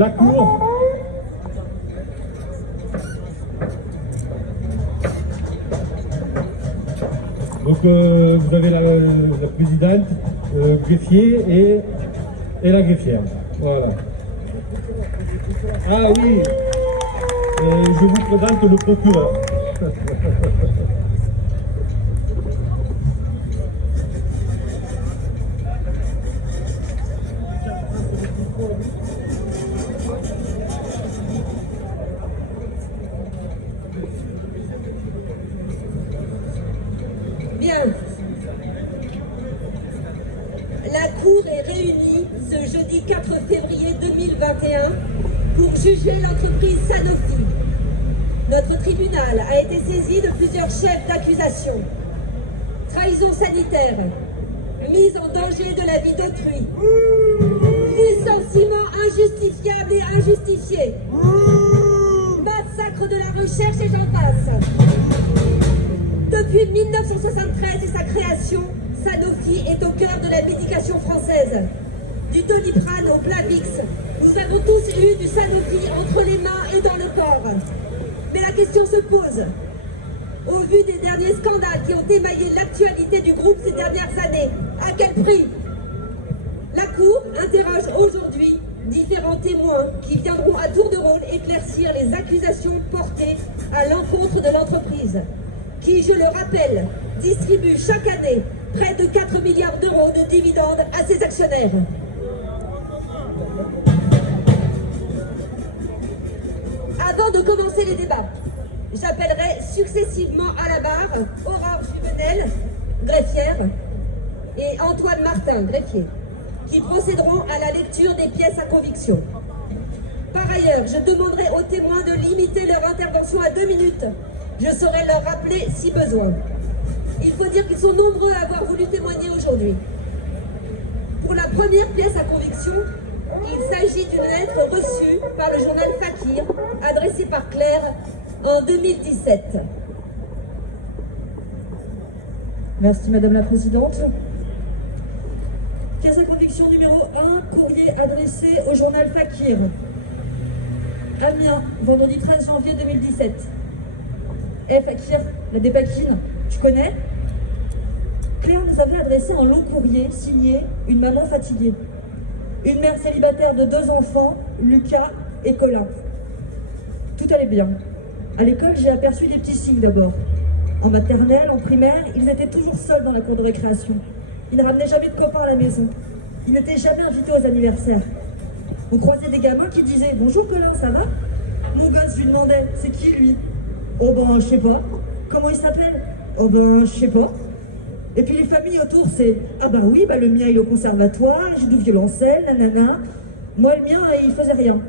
la Cour. Donc vous avez la présidente, le greffier et la greffière. Voilà. Ah oui, et je vous présente le procureur. Bien. La Cour est réunie ce jeudi 4 février 2021 pour juger l'entreprise Sanofi. Notre tribunal a été saisi de plusieurs chefs d'accusation. Trahison sanitaire, mise en danger de la vie d'autrui, licenciement injustifiable et injustifié, massacre de la recherche et j'en passe. Depuis 1973 et sa création, Sanofi est au cœur de la médication française. Du Doliprane au Plavix, nous avons tous eu du Sanofi entre les mains et dans le corps. Mais la question se pose. Au vu des derniers scandales qui ont émaillé l'actualité du groupe ces dernières années, à quel prix? La Cour interroge aujourd'hui différents témoins qui viendront à tour de rôle éclaircir les accusations portées à l'encontre de l'entreprise, qui, je le rappelle, distribue chaque année près de 4 milliards d'euros de dividendes à ses actionnaires. Avant de commencer les débats, j'appellerai successivement à la barre Aurore Juvenel, greffière, et Antoine Martin, greffier, qui procéderont à la lecture des pièces à conviction. Par ailleurs, je demanderai aux témoins de limiter leur intervention à 2 minutes. Je saurai leur rappeler si besoin. Il faut dire qu'ils sont nombreux à avoir voulu témoigner aujourd'hui. Pour la première pièce à conviction, il s'agit d'une lettre reçue par le journal Fakir, adressée par Claire en 2017. Merci Madame la Présidente. Pièce à conviction numéro 1, courrier adressé au journal Fakir. Amiens, vendredi 13 janvier 2017. Fakir, la dépakine, tu connais? Claire nous avait adressé un long courrier signé une maman fatiguée. Une mère célibataire de 2 enfants, Lucas et Colin. Tout allait bien. À l'école, j'ai aperçu des petits signes d'abord. En maternelle, en primaire, ils étaient toujours seuls dans la cour de récréation. Ils ne ramenaient jamais de copains à la maison. Ils n'étaient jamais invités aux anniversaires. On croisait des gamins qui disaient « Bonjour Colin, ça va ?» Mon gosse, je lui demandais « C'est qui lui ?» « Oh ben, je sais pas. Comment il s'appelle? Oh ben, je sais pas. » Et puis les familles autour, c'est « Ah bah oui, bah le mien il est au conservatoire, il joue du violoncelle, nanana. Moi le mien, il faisait rien.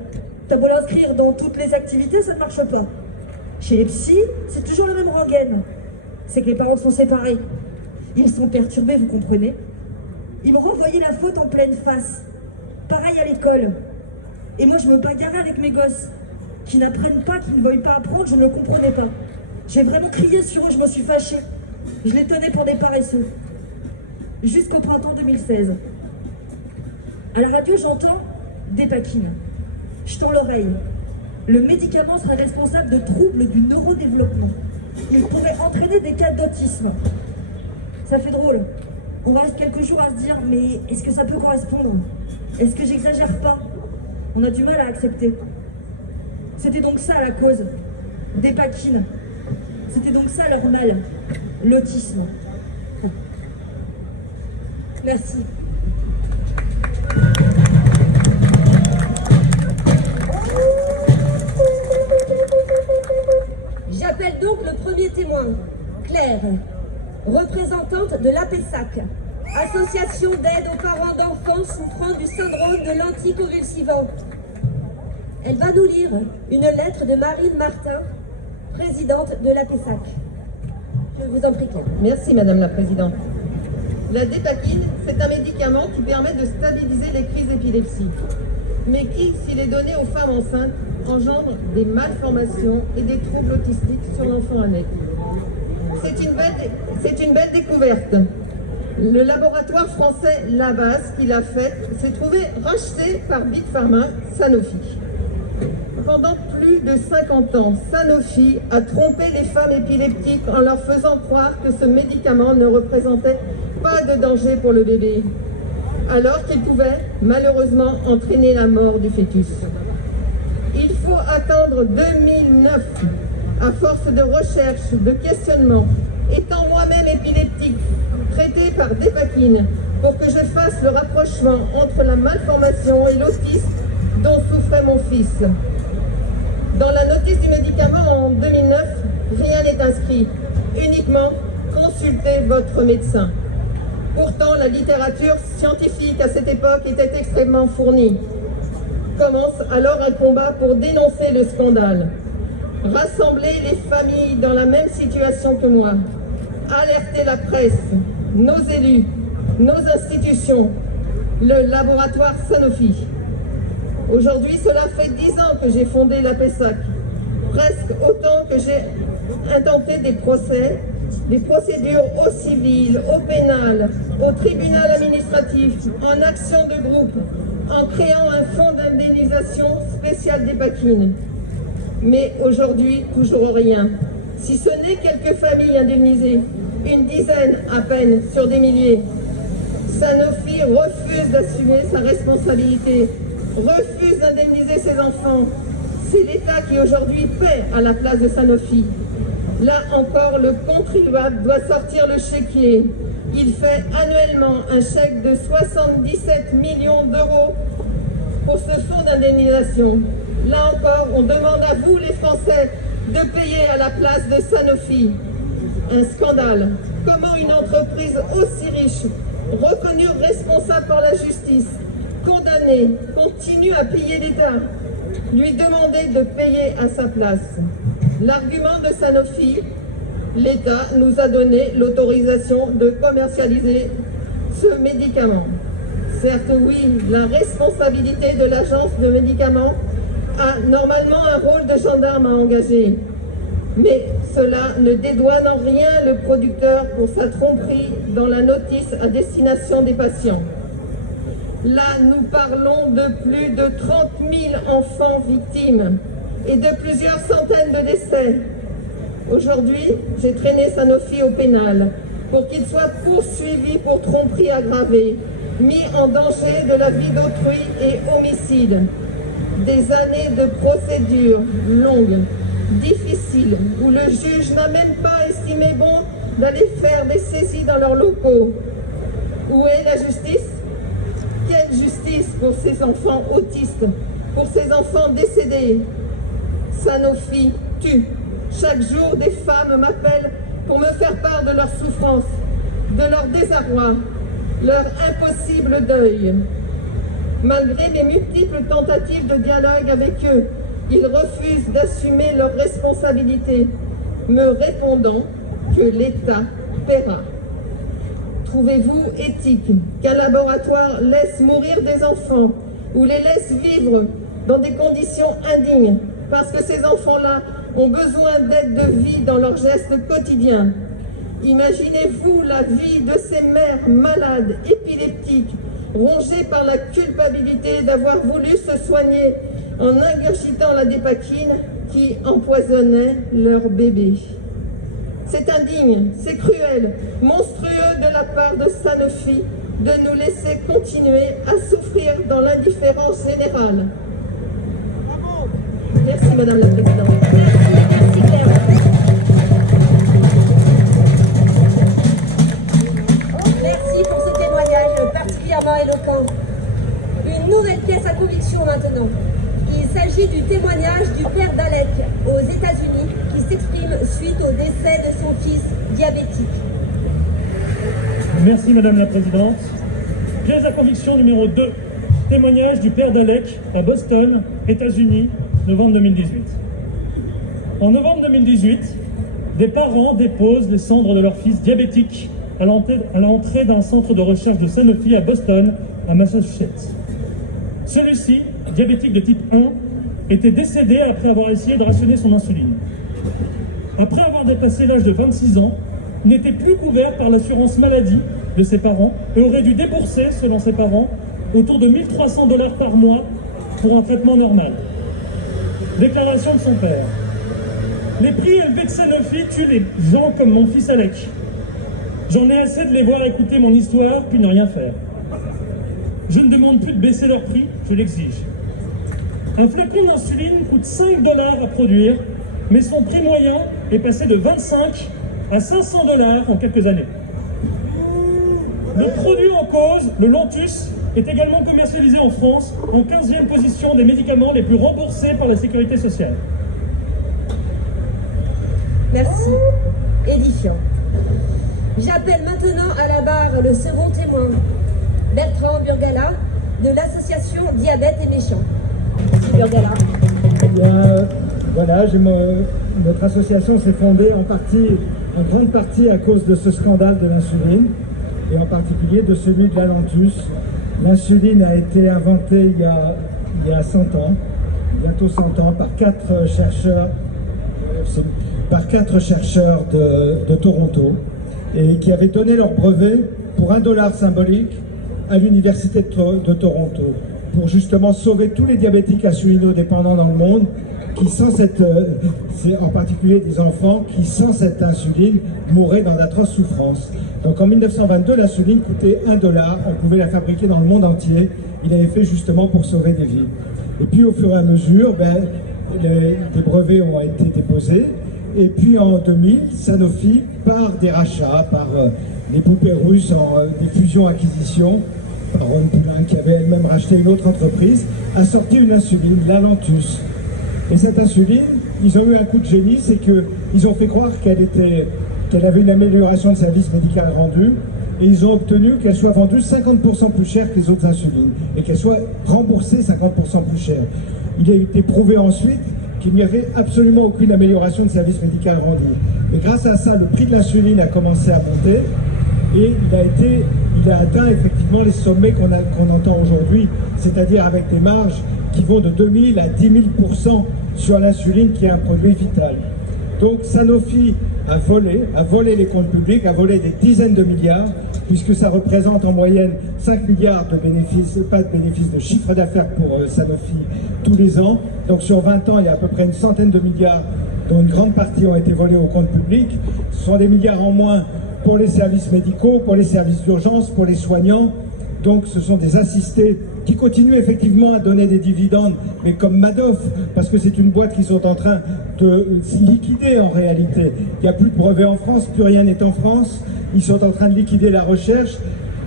T'as beau l'inscrire dans toutes les activités, ça ne marche pas. Chez les psys, c'est toujours la même rengaine. C'est que les parents sont séparés. Ils sont perturbés, vous comprenez? Ils me renvoyaient la faute en pleine face. Pareil à l'école. Et moi je me bagarrais avec mes gosses. Qui n'apprennent pas, qui ne veuillent pas apprendre, je ne le comprenais pas. J'ai vraiment crié sur eux, je me suis fâchée. Je les tenais pour des paresseux. Jusqu'au printemps 2016. À la radio, j'entends dépakine. Je tends l'oreille. Le médicament serait responsable de troubles du neurodéveloppement. Il pourrait entraîner des cas d'autisme. Ça fait drôle. On reste quelques jours à se dire, mais est-ce que ça peut correspondre? Est-ce que j'exagère pas? On a du mal à accepter. C'était donc ça la cause, dépakine. C'était donc ça leur mal, l'autisme. Merci. J'appelle donc le premier témoin, Claire, représentante de l'APESAC, Association d'aide aux parents d'enfants souffrant du syndrome de l'anticonvulsivant. Elle va nous lire une lettre de Marine Martin, présidente de l'APESAC. Je vous en prie, Claire. Merci Madame la Présidente. La dépakine, c'est un médicament qui permet de stabiliser les crises d'épilepsie, mais qui, s'il est donné aux femmes enceintes, engendre des malformations et des troubles autistiques sur l'enfant à naître. C'est une belle découverte. Le laboratoire français Lavas, qui l'a fait, s'est trouvé racheté par Big Pharma, Sanofi. Pendant plus de 50 ans, Sanofi a trompé les femmes épileptiques en leur faisant croire que ce médicament ne représentait pas de danger pour le bébé, alors qu'il pouvait malheureusement entraîner la mort du fœtus. Il faut attendre 2009, à force de recherche, de questionnement, étant moi-même épileptique, traitée par Dépakine, pour que je fasse le rapprochement entre la malformation et l'autisme dont souffrait mon fils. Dans la notice du médicament en 2009, rien n'est inscrit, uniquement consultez votre médecin. Pourtant, la littérature scientifique à cette époque était extrêmement fournie. Commence alors un combat pour dénoncer le scandale, rassembler les familles dans la même situation que moi, alerter la presse, nos élus, nos institutions, le laboratoire Sanofi. Aujourd'hui, cela fait 10 ans que j'ai fondé la PESAC, presque autant que j'ai intenté des procès, des procédures au civil, au pénal, au tribunal administratif, en action de groupe, en créant un fonds d'indemnisation spécial Dépakine. Mais aujourd'hui, toujours rien. Si ce n'est quelques familles indemnisées, une dizaine à peine sur des milliers. Sanofi refuse d'assumer sa responsabilité, refuse d'indemniser ses enfants. C'est l'État qui aujourd'hui paie à la place de Sanofi. Là encore, le contribuable doit sortir le chéquier. Il fait annuellement un chèque de 77 millions d'euros pour ce fonds d'indemnisation. Là encore, on demande à vous, les Français, de payer à la place de Sanofi. Un scandale. Comment une entreprise aussi riche, reconnue responsable par la justice, condamnée, continue à payer l'État, lui demander de payer à sa place? L'argument de Sanofi, l'État nous a donné l'autorisation de commercialiser ce médicament. Certes, oui, la responsabilité de l'agence de médicaments a normalement un rôle de gendarme à engager. Mais cela ne dédouane en rien le producteur pour sa tromperie dans la notice à destination des patients. Là, nous parlons de plus de 30 000 enfants victimes et de plusieurs centaines de décès. Aujourd'hui, j'ai traîné Sanofi au pénal pour qu'il soit poursuivi pour tromperie aggravée, mis en danger de la vie d'autrui et homicide. Des années de procédures longues, difficiles, où le juge n'a même pas estimé bon d'aller faire des saisies dans leurs locaux. Où est la justice? Quelle justice pour ces enfants autistes, pour ces enfants décédés? Sanofi tue. Chaque jour, des femmes m'appellent pour me faire part de leur souffrance, de leur désarroi, leur impossible deuil. Malgré mes multiples tentatives de dialogue avec eux, ils refusent d'assumer leurs responsabilités, me répondant que l'État paiera. Trouvez-vous éthique qu'un laboratoire laisse mourir des enfants ou les laisse vivre dans des conditions indignes parce que ces enfants-là ont besoin d'aide de vie dans leurs gestes quotidiens? Imaginez-vous la vie de ces mères malades, épileptiques, rongées par la culpabilité d'avoir voulu se soigner en ingurgitant la Dépakine qui empoisonnait leur bébé. C'est indigne, c'est cruel, monstrueux de la part de Sanofi de nous laisser continuer à souffrir dans l'indifférence générale. Merci Madame la Présidente. Merci Claire. Merci pour ce témoignage particulièrement éloquent. Une nouvelle pièce à conviction maintenant. Il s'agit du témoignage du père d'Alec aux États-Unis qui s'exprime suite au décès de son fils diabétique. Merci Madame la Présidente. Pièce à conviction numéro 2. Témoignage du père d'Alec à Boston, États-Unis, novembre 2018. En novembre 2018, des parents déposent les cendres de leur fils diabétique à l'entrée d'un centre de recherche de Sanofi à Boston, à Massachusetts. Celui-ci, diabétique de type 1, était décédé après avoir essayé de rationner son insuline. Après avoir dépassé l'âge de 26 ans, il n'était plus couvert par l'assurance maladie de ses parents et aurait dû débourser, selon ses parents, autour de 1 300 $ par mois pour un traitement normal. Déclaration de son père. Les prix élevés de Sanofi tuent les gens comme mon fils Alec. J'en ai assez de les voir écouter mon histoire puis ne rien faire. Je ne demande plus de baisser leur prix, je l'exige. Un flacon d'insuline coûte 5 $ à produire, mais son prix moyen est passé de 25 à 500 $ en quelques années. Le produit en cause, le Lantus, est également commercialisé en France en 15e position des médicaments les plus remboursés par la Sécurité sociale. Merci. Édifiant. J'appelle maintenant à la barre le second témoin, Bertrand Burgala, de l'association Diabète et Méchant. Monsieur Burgala. Eh bien, voilà, notre association s'est fondée en grande partie à cause de ce scandale de l'insuline, et en particulier de celui de la Lantus. L'insuline a été inventée il y a 100 ans, bientôt 100 ans, par quatre chercheurs de Toronto, et qui avaient donné leur brevet pour $1 symbolique à l'université de Toronto, pour justement sauver tous les diabétiques insulinodépendants dans le monde, qui sans en particulier des enfants, qui sans cette insuline mouraient dans d'atroces souffrances. Donc en 1922, l'insuline coûtait $1, on pouvait la fabriquer dans le monde entier. Il avait fait justement pour sauver des vies. Et puis au fur et à mesure, des brevets ont été déposés. Et puis en 2000, Sanofi, par des rachats, par les poupées russes, des fusions-acquisitions, par Ron Poulain, qui avait elle-même racheté une autre entreprise, a sorti une insuline, la Lantus. Et cette insuline, ils ont eu un coup de génie, c'est qu'ils ont fait croire qu'elle avait une amélioration de service médical rendu, et ils ont obtenu qu'elle soit vendue 50% plus cher que les autres insulines, et qu'elle soit remboursée 50% plus cher. Il a été prouvé ensuite qu'il n'y avait absolument aucune amélioration de service médical rendu. Mais grâce à ça, le prix de l'insuline a commencé à monter, et il a atteint effectivement les sommets qu'on entend aujourd'hui, c'est-à-dire avec des marges qui vont de 2000 à 10 000% sur l'insuline, qui est un produit vital. Donc Sanofi a volé les comptes publics, a volé des dizaines de milliards, puisque ça représente en moyenne 5 milliards de bénéfices, pas de bénéfices, de chiffre d'affaires pour Sanofi tous les ans. Donc sur 20 ans, il y a à peu près une centaine de milliards, dont une grande partie ont été volés aux comptes publics. Ce sont des milliards en moins pour les services médicaux, pour les services d'urgence, pour les soignants. Donc ce sont des assistés qui continuent effectivement à donner des dividendes, mais comme Madoff, parce que c'est une boîte qui sont en train de liquider en réalité. Il n'y a plus de brevets en France, plus rien n'est en France. Ils sont en train de liquider la recherche,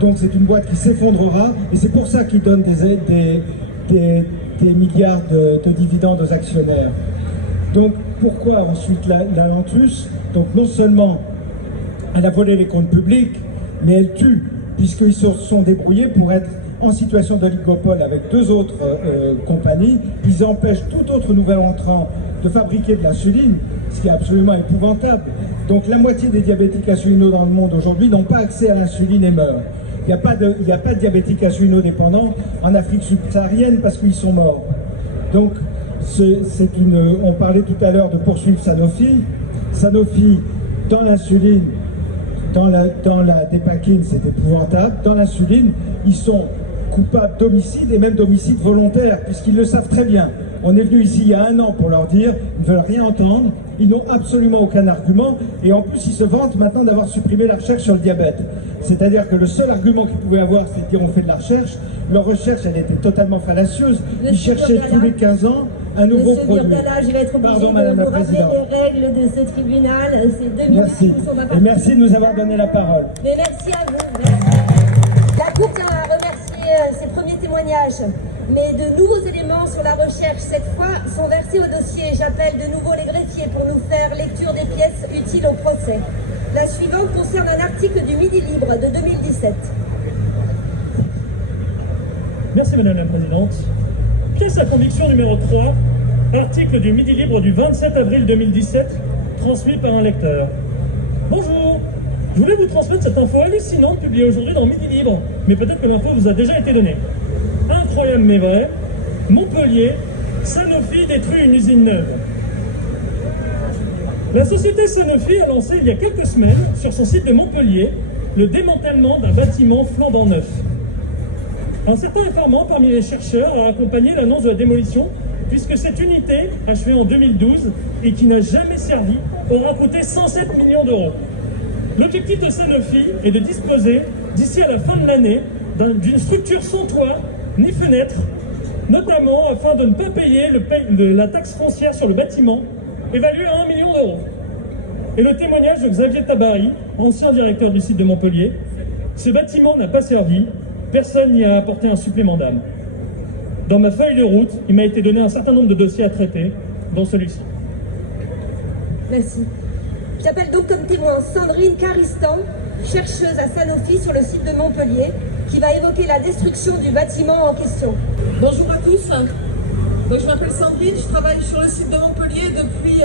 donc c'est une boîte qui s'effondrera, et c'est pour ça qu'ils donnent des milliards de dividendes aux actionnaires. Donc pourquoi ensuite la Lantus? Donc non seulement elle a volé les comptes publics, mais elle tue, puisqu'ils se sont débrouillés pour être en situation d'oligopole avec deux autres compagnies. Ils empêchent tout autre nouvel entrant de fabriquer de l'insuline, ce qui est absolument épouvantable. Donc la moitié des diabétiques insulinos dans le monde aujourd'hui n'ont pas accès à l'insuline et meurent. Il n'y a pas de diabétiques insulinodépendants en Afrique subsaharienne parce qu'ils sont morts. Donc on parlait tout à l'heure de poursuivre Sanofi. Sanofi, dans l'insuline, dans la dépakine, c'est épouvantable. Dans l'insuline, ils sont coupables d'homicide et même d'homicide volontaire, puisqu'ils le savent très bien. On est venu ici il y a 1 an pour leur dire, ils ne veulent rien entendre, ils n'ont absolument aucun argument, et en plus ils se vantent maintenant d'avoir supprimé la recherche sur le diabète. C'est-à-dire que le seul argument qu'ils pouvaient avoir, c'est de dire on fait de la recherche. Leur recherche, elle était totalement fallacieuse. Ils cherchaient tous les 15 ans un nouveau produit. Monsieur Burgala, je vais être obligé Pardon, Madame la de vous rappeler Présidente. les règles de ce tribunal. C'est 2 minutes Merci. qui sont ma Et merci de nous avoir donné la parole. Mais merci à vous. Merci. La Cour tient à remercier ses premiers témoignages. Mais de nouveaux éléments sur la recherche, cette fois, sont versés au dossier. J'appelle de nouveau les greffiers pour nous faire lecture des pièces utiles au procès. La suivante concerne un article du Midi Libre de 2017. Merci Madame la Présidente. Pièce à conviction numéro 3, article du Midi Libre du 27 avril 2017, transmis par un lecteur. Bonjour, je voulais vous transmettre cette info hallucinante publiée aujourd'hui dans Midi Libre, mais peut-être que l'info vous a déjà été donnée. Incroyable mais vrai, Montpellier, Sanofi détruit une usine neuve. La société Sanofi a lancé il y a quelques semaines, sur son site de Montpellier, le démantèlement d'un bâtiment flambant neuf. Un certain informant parmi les chercheurs a accompagné l'annonce de la démolition, puisque cette unité, achevée en 2012 et qui n'a jamais servi, aura coûté 107 millions d'euros. L'objectif de Sanofi est de disposer, d'ici à la fin de l'année, d'une structure sans toit ni fenêtre, notamment afin de ne pas payer la taxe foncière sur le bâtiment, évaluée à 1 million d'euros. Et le témoignage de Xavier Tabary, ancien directeur du site de Montpellier: ce bâtiment n'a pas servi, personne n'y a apporté un supplément d'âme. Dans ma feuille de route, il m'a été donné un certain nombre de dossiers à traiter, dont celui-ci. Merci. J'appelle donc comme témoin Sandrine Caristan, chercheuse à Sanofi sur le site de Montpellier, qui va évoquer la destruction du bâtiment en question. Bonjour à tous. Donc, je m'appelle Sandrine, je travaille sur le site de Montpellier depuis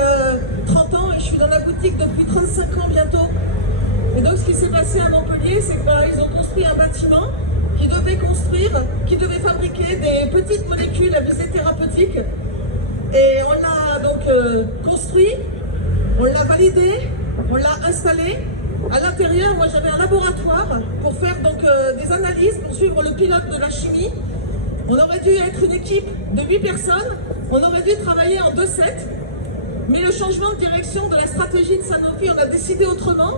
30 ans et je suis dans la boutique depuis 35 ans bientôt. Et donc ce qui s'est passé à Montpellier, c'est qu'ils ont construit un bâtiment qui devait fabriquer des petites molécules à visée thérapeutique. Et on l'a donc construit, on l'a validé, on l'a installé. À l'intérieur, moi j'avais un laboratoire pour faire donc des analyses, pour suivre le pilote de la chimie. On aurait dû être une équipe de 8 personnes, on aurait dû travailler en 2-7, mais le changement de direction de la stratégie de Sanofi, on a décidé autrement.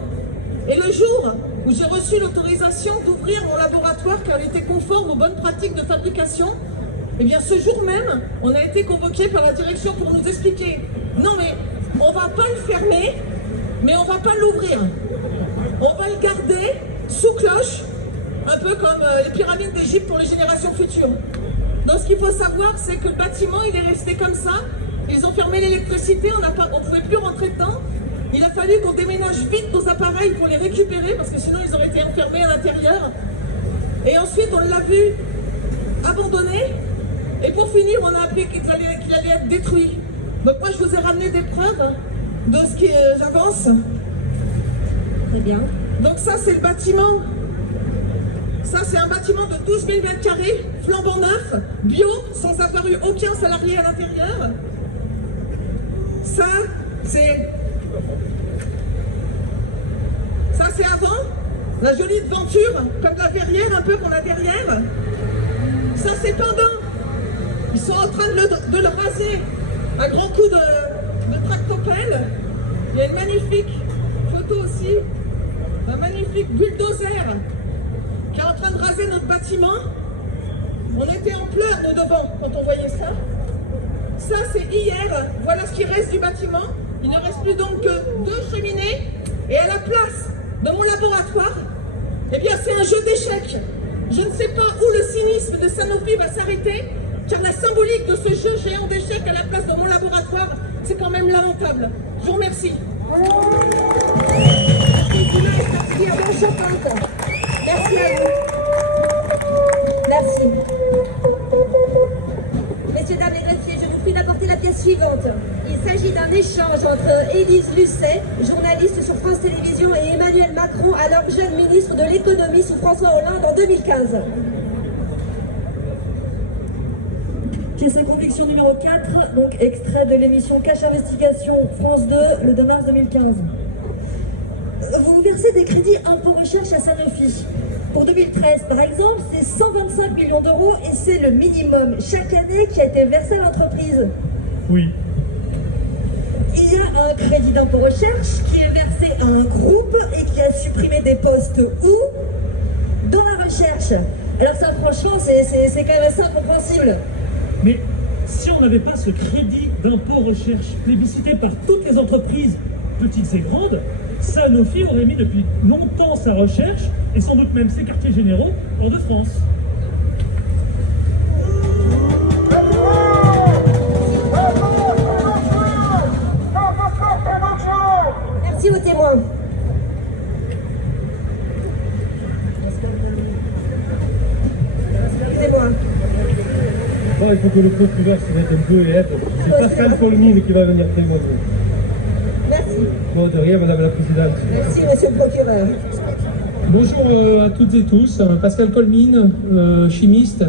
Et le jour où j'ai reçu l'autorisation d'ouvrir mon laboratoire car il était conforme aux bonnes pratiques de fabrication, eh bien ce jour même, on a été convoqué par la direction pour nous expliquer: non mais on va pas le fermer, mais on va pas l'ouvrir. On va le garder sous cloche, un peu comme les pyramides d'Égypte pour les générations futures. Donc ce qu'il faut savoir, c'est que le bâtiment, il est resté comme ça. Ils ont fermé l'électricité, on ne pouvait plus rentrer dedans. Il a fallu qu'on déménage vite nos appareils pour les récupérer, parce que sinon ils auraient été enfermés à l'intérieur. Et ensuite, on l'a vu abandonné. Et pour finir, on a appris qu'il allait être détruit. Donc moi, je vous ai ramené des preuves de ce qui j'avance. Très bien. Donc ça, c'est le bâtiment. Ça, c'est un bâtiment de 12 000 m², flambant neuf, bio, sans avoir eu aucun salarié à l'intérieur. Ça, c'est avant, la jolie devanture, comme la verrière un peu qu'on a derrière. Ça, c'est pendant. Ils sont en train de le raser à grands coups de tractopelle. Il y a une magnifique photo aussi, un magnifique bulldozer qui est en train de raser notre bâtiment. On était en pleurs, nous, devant, quand on voyait ça. Ça, c'est hier. Voilà ce qui reste du bâtiment. Il ne reste plus donc que 2 cheminées. Et à la place de mon laboratoire, eh bien, c'est un jeu d'échecs. Je ne sais pas où le cynisme de Sanofi va s'arrêter, car la symbolique de ce jeu géant d'échecs à la place de mon laboratoire, c'est quand même lamentable. Je vous remercie. Particulièrement choquante. Merci à vous. Merci. Messieurs, dames et greffiers, je vous prie d'apporter la pièce suivante. Il s'agit d'un échange entre Élise Lucet, journaliste sur France Télévisions, et Emmanuel Macron, alors jeune ministre de l'économie sous François Hollande en 2015. Pièce de conviction numéro 4, donc extrait de l'émission Cache Investigation France 2, le 2 mars 2015. Vous versez des crédits impôt recherche à Sanofi. Pour 2013, par exemple, c'est 125 millions d'euros et c'est le minimum chaque année qui a été versé à l'entreprise. Oui. Il y a un crédit d'impôt recherche qui est versé à un groupe et qui a supprimé des postes où? Dans la recherche. Alors ça, franchement, c'est quand même assez incompréhensible. Mais si on n'avait pas ce crédit d'impôt recherche plébiscité par toutes les entreprises, petites et grandes, Sanofi aurait mis depuis longtemps sa recherche, et sans doute même ses quartiers généraux, hors de France. Merci aux témoins. Excusez-moi. Bon, il faut que le procureur se mette un peu et aide. C'est Pascal Colmine qui va venir témoigner. Merci. Bon, de rien, madame la présidente. Merci, monsieur le procureur. Bonjour à toutes et tous, Pascal Colmine, chimiste,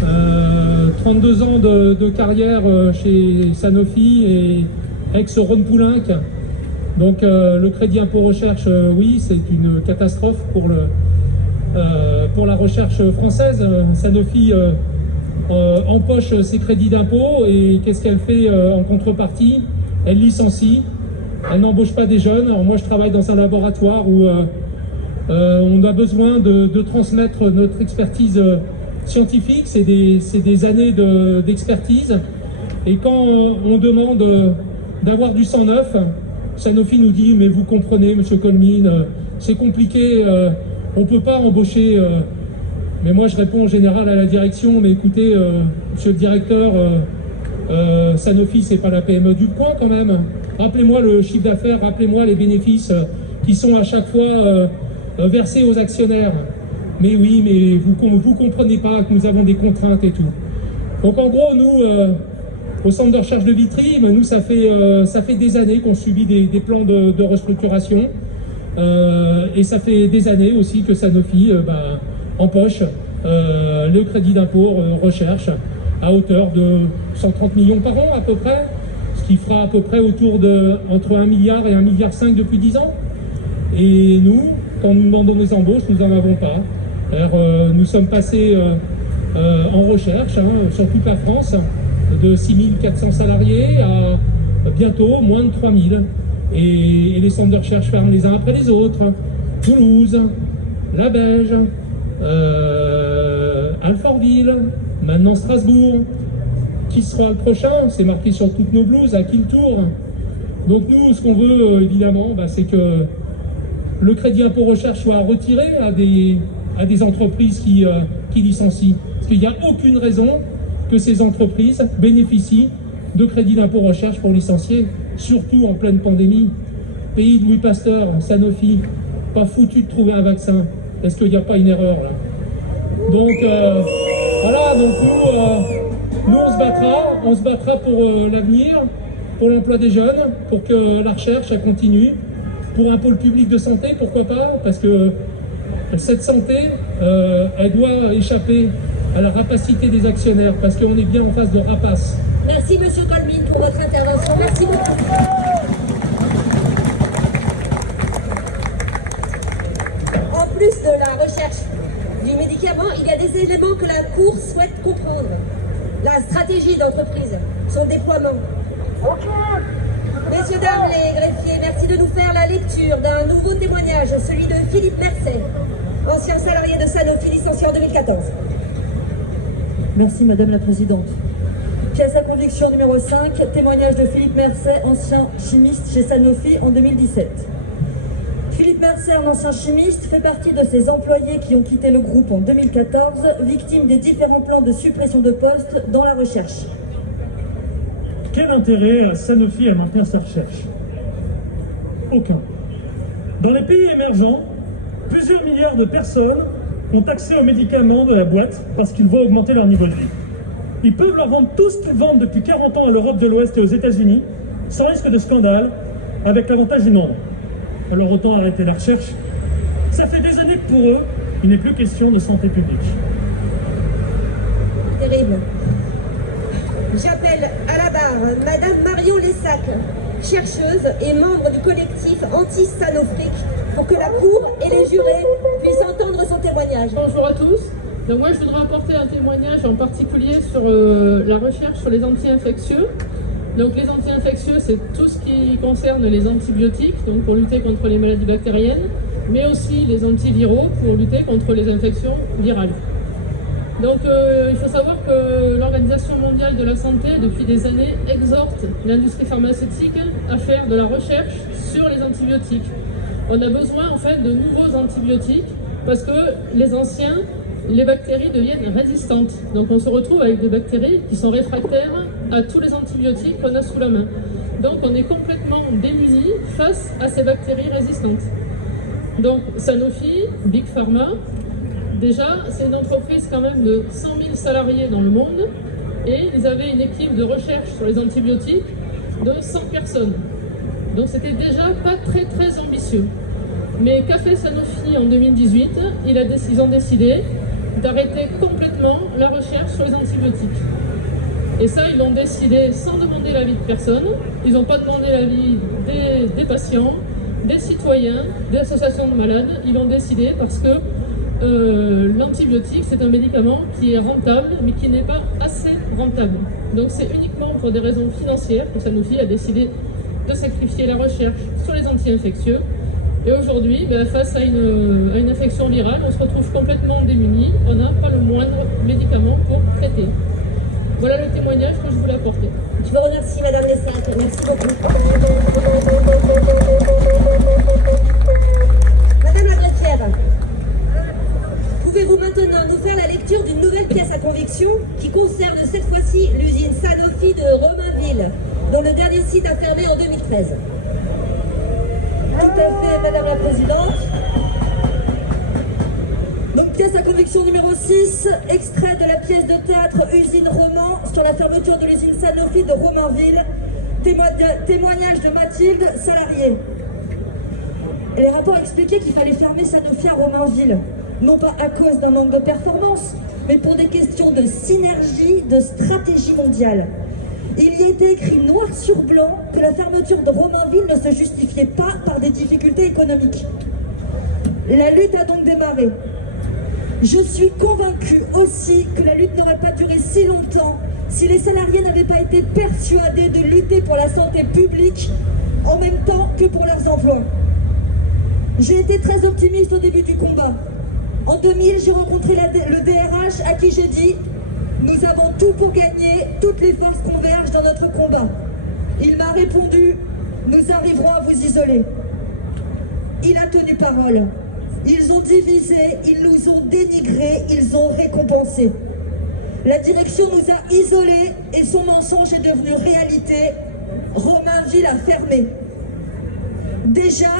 32 ans de carrière chez Sanofi et ex-Rhône Poulenc. Donc le crédit impôt recherche, oui, c'est une catastrophe pour la recherche française. Sanofi empoche ses crédits d'impôt et qu'est-ce qu'elle fait en contrepartie? Elle licencie, elle n'embauche pas des jeunes. Alors moi je travaille dans un laboratoire où on a besoin de transmettre notre expertise scientifique, c'est des années d'expertise. Et quand on demande d'avoir du sang neuf, Sanofi nous dit « mais vous comprenez, monsieur Colmine, c'est compliqué, on ne peut pas embaucher… Mais moi je réponds en général à la direction « mais écoutez, monsieur le directeur, Sanofi c'est pas la PME du coin quand même. Rappelez-moi le chiffre d'affaires, rappelez-moi les bénéfices qui sont à chaque fois versés aux actionnaires. Mais oui, mais vous comprenez pas que nous avons des contraintes et tout. » Donc en gros, nous, au centre de recherche de Vitry, nous ça fait des années qu'on subit des plans de restructuration. Et ça fait des années aussi que Sanofi empoche le crédit d'impôt recherche à hauteur de 130 millions par an à peu près, ce qui fera à peu près entre 1 milliard et 1,5 milliard depuis 10 ans. Et nous, quand nous demandons des embauches, nous n'en avons pas. Alors, nous sommes passés en recherche sur toute la France de 6400 salariés à bientôt moins de 3000. Et les centres de recherche ferment les uns après les autres. Toulouse, La Beige, Alfortville, maintenant Strasbourg. Qui sera le prochain? C'est marqué sur toutes nos blouses, à qui le tour? Donc nous, ce qu'on veut évidemment, c'est que le crédit impôt recherche soit retiré à des entreprises qui licencient. Parce qu'il n'y a aucune raison que ces entreprises bénéficient de crédit d'impôt recherche pour licencier, surtout en pleine pandémie. Pays de Louis Pasteur, Sanofi, pas foutu de trouver un vaccin. Est-ce qu'il n'y a pas une erreur là? Donc voilà, donc nous on se battra pour l'avenir, pour l'emploi des jeunes, pour que la recherche elle continue, pour un pôle public de santé, pourquoi pas, parce que cette santé, elle doit échapper à la rapacité des actionnaires, parce qu'on est bien en face de rapaces. Merci Monsieur Colmine pour votre intervention. Merci beaucoup. En plus de la recherche du médicament, il y a des éléments que la Cour souhaite comprendre. La stratégie d'entreprise, son déploiement. Messieurs, dames, les greffiers, merci de nous faire la lecture d'un nouveau témoignage, celui de Philippe Mercet, ancien salarié de Sanofi, licencié en 2014. Merci Madame la Présidente. Pièce à conviction numéro 5, témoignage de Philippe Mercet, ancien chimiste chez Sanofi en 2017. Philippe Mercet, un ancien chimiste, fait partie de ces employés qui ont quitté le groupe en 2014, victimes des différents plans de suppression de postes dans la recherche. Quel intérêt a Sanofi à maintenir sa recherche? Aucun. Dans les pays émergents, plusieurs milliards de personnes ont accès aux médicaments de la boîte parce qu'ils voient augmenter leur niveau de vie. Ils peuvent leur vendre tout ce qu'ils vendent depuis 40 ans à l'Europe de l'Ouest et aux États-Unis, sans risque de scandale, avec l'avantage du nombre. Alors autant arrêter la recherche. Ça fait des années que pour eux, il n'est plus question de santé publique. Terrible. J'appelle à la barre Madame Marion Lessac, chercheuse et membre du collectif anti-Sanofric, pour que la Cour et les jurés puissent entendre son témoignage. Bonjour à tous. Donc moi je voudrais apporter un témoignage en particulier sur la recherche sur les anti-infectieux. Donc les anti-infectieux, c'est tout ce qui concerne les antibiotiques, donc pour lutter contre les maladies bactériennes, mais aussi les antiviraux pour lutter contre les infections virales. Donc il faut savoir que l'Organisation mondiale de la santé, depuis des années, exhorte l'industrie pharmaceutique à faire de la recherche sur les antibiotiques. On a besoin en fait de nouveaux antibiotiques parce que les anciens, les bactéries deviennent résistantes. Donc on se retrouve avec des bactéries qui sont réfractaires à tous les antibiotiques qu'on a sous la main. Donc on est complètement démunis face à ces bactéries résistantes. Donc Sanofi, Big Pharma, déjà c'est une entreprise quand même de 100 000 salariés dans le monde et ils avaient une équipe de recherche sur les antibiotiques de 100 personnes. Donc c'était déjà pas très ambitieux. Mais qu'a fait Sanofi en 2018? Ils ont décidé d'arrêter complètement la recherche sur les antibiotiques. Et ça, ils l'ont décidé sans demander l'avis de personne. Ils n'ont pas demandé l'avis des patients, des citoyens, des associations de malades. Ils l'ont décidé parce que l'antibiotique, c'est un médicament qui est rentable, mais qui n'est pas assez rentable. Donc c'est uniquement pour des raisons financières que Sanofi a décidé de sacrifier la recherche sur les anti-infectieux. Et aujourd'hui, face à une infection virale, on se retrouve complètement démunis. On n'a pas le moindre médicament pour traiter. Voilà le témoignage que je voulais apporter. Je vous remercie, Madame Lessac. Merci beaucoup. Madame la greffière, pouvez-vous maintenant nous faire la lecture d'une nouvelle pièce à conviction qui concerne cette fois-ci l'usine Sanofi de Romainville, dont le dernier site a fermé en 2013. Tout à fait, Madame la Présidente. Donc, pièce à conviction numéro 6, extrait de la pièce de théâtre Usine Roman sur la fermeture de l'usine Sanofi de Romainville. Témoignage de Mathilde, salariée. Et les rapports expliquaient qu'il fallait fermer Sanofi à Romainville, non pas à cause d'un manque de performance, mais pour des questions de synergie, de stratégie mondiale. Il y était écrit noir sur blanc que la fermeture de Romainville ne se justifiait pas par des difficultés économiques. La lutte a donc démarré. Je suis convaincue aussi que la lutte n'aurait pas duré si longtemps si les salariés n'avaient pas été persuadés de lutter pour la santé publique en même temps que pour leurs emplois. J'ai été très optimiste au début du combat. En 2000, j'ai rencontré le DRH à qui j'ai dit « Nous avons tout pour gagner, toutes les forces convergent dans notre combat ». Il m'a répondu « Nous arriverons à vous isoler ». Il a tenu parole. Ils ont divisé, ils nous ont dénigrés, ils ont récompensé. La direction nous a isolés et son mensonge est devenu réalité. Romainville a fermé. Déjà,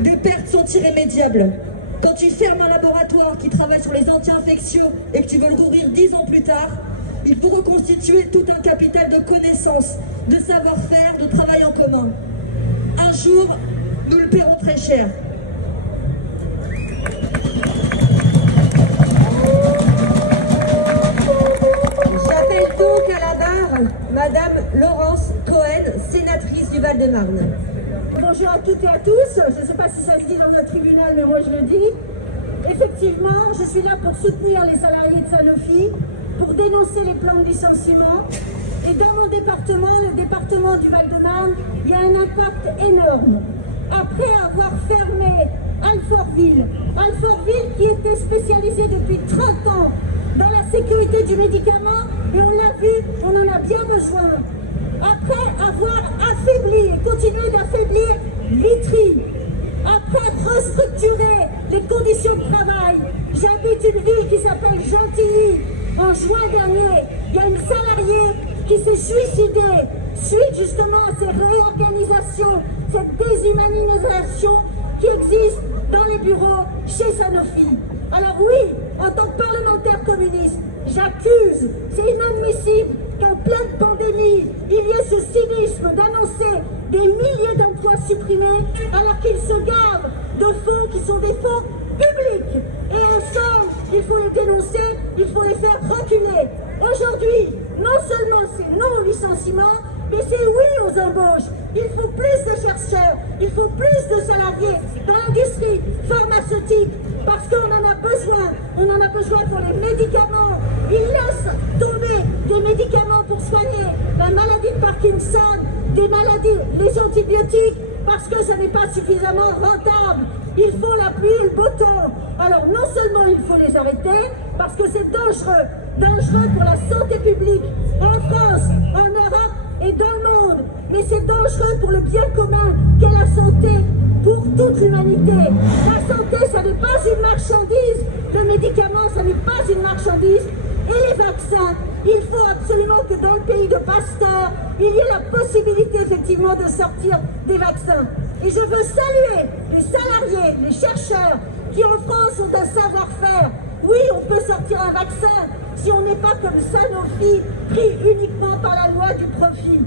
des pertes sont irrémédiables. Quand tu fermes un laboratoire qui travaille sur les anti-infectieux et que tu veux le rouvrir 10 ans plus tard, il faut reconstituer tout un capital de connaissances, de savoir-faire, de travail en commun. Un jour, nous le paierons très cher. J'appelle donc à la barre Madame Laurence Cohen, sénatrice du Val-de-Marne. Bonjour à toutes et à tous. Je ne sais pas si ça se dit dans le tribunal, mais moi je le dis. Effectivement, je suis là pour soutenir les salariés de Sanofi, pour dénoncer les plans de licenciement. Et dans mon département, le département du Val-de-Marne, il y a un impact énorme. Après avoir fermé Alfortville qui était spécialisé depuis 30 ans dans la sécurité du médicament, et on l'a vu, on en a bien besoin. Après avoir affaibli et continué d'affaiblir Vitry, après restructurer les conditions de travail, j'habite une ville qui s'appelle Gentilly. En juin dernier, il y a une salariée qui s'est suicidée suite justement à ces réorganisations, cette déshumanisation qui existe dans les bureaux chez Sanofi. Alors oui, en tant que parlementaire communiste, j'accuse, c'est inadmissible qu'en pleine pandémie, il y ait ce cynisme d'annoncer des milliers d'emplois supprimés alors qu'ils se gavent de fonds qui sont des fonds publics. Et ensemble, il faut les dénoncer, il faut les faire reculer. Aujourd'hui, non seulement c'est non au licenciement, mais c'est oui aux embauches. Il faut plus de chercheurs, il faut plus de salariés dans l'industrie pharmaceutique parce qu'on en a besoin. On en a besoin pour les médicaments. Ils laissent tomber des médicaments pour soigner la maladie de Parkinson, des maladies, les antibiotiques, parce que ça n'est pas suffisamment rentable. Il faut la pluie et le beau temps. Alors non seulement il faut les arrêter, parce que c'est dangereux pour la santé publique en France, en Europe et dans le monde, mais c'est dangereux pour le bien commun qu'est la santé pour toute l'humanité. La santé, ça n'est pas une marchandise, le médicament, ça n'est pas une marchandise, et les vaccins, il faut absolument que dans le pays de Pasteur, il y ait la possibilité effectivement de sortir des vaccins. Et je veux saluer les salariés, les chercheurs qui en France ont un savoir-faire. Oui, on peut sortir un vaccin si on n'est pas comme Sanofi, pris uniquement par la loi du profit.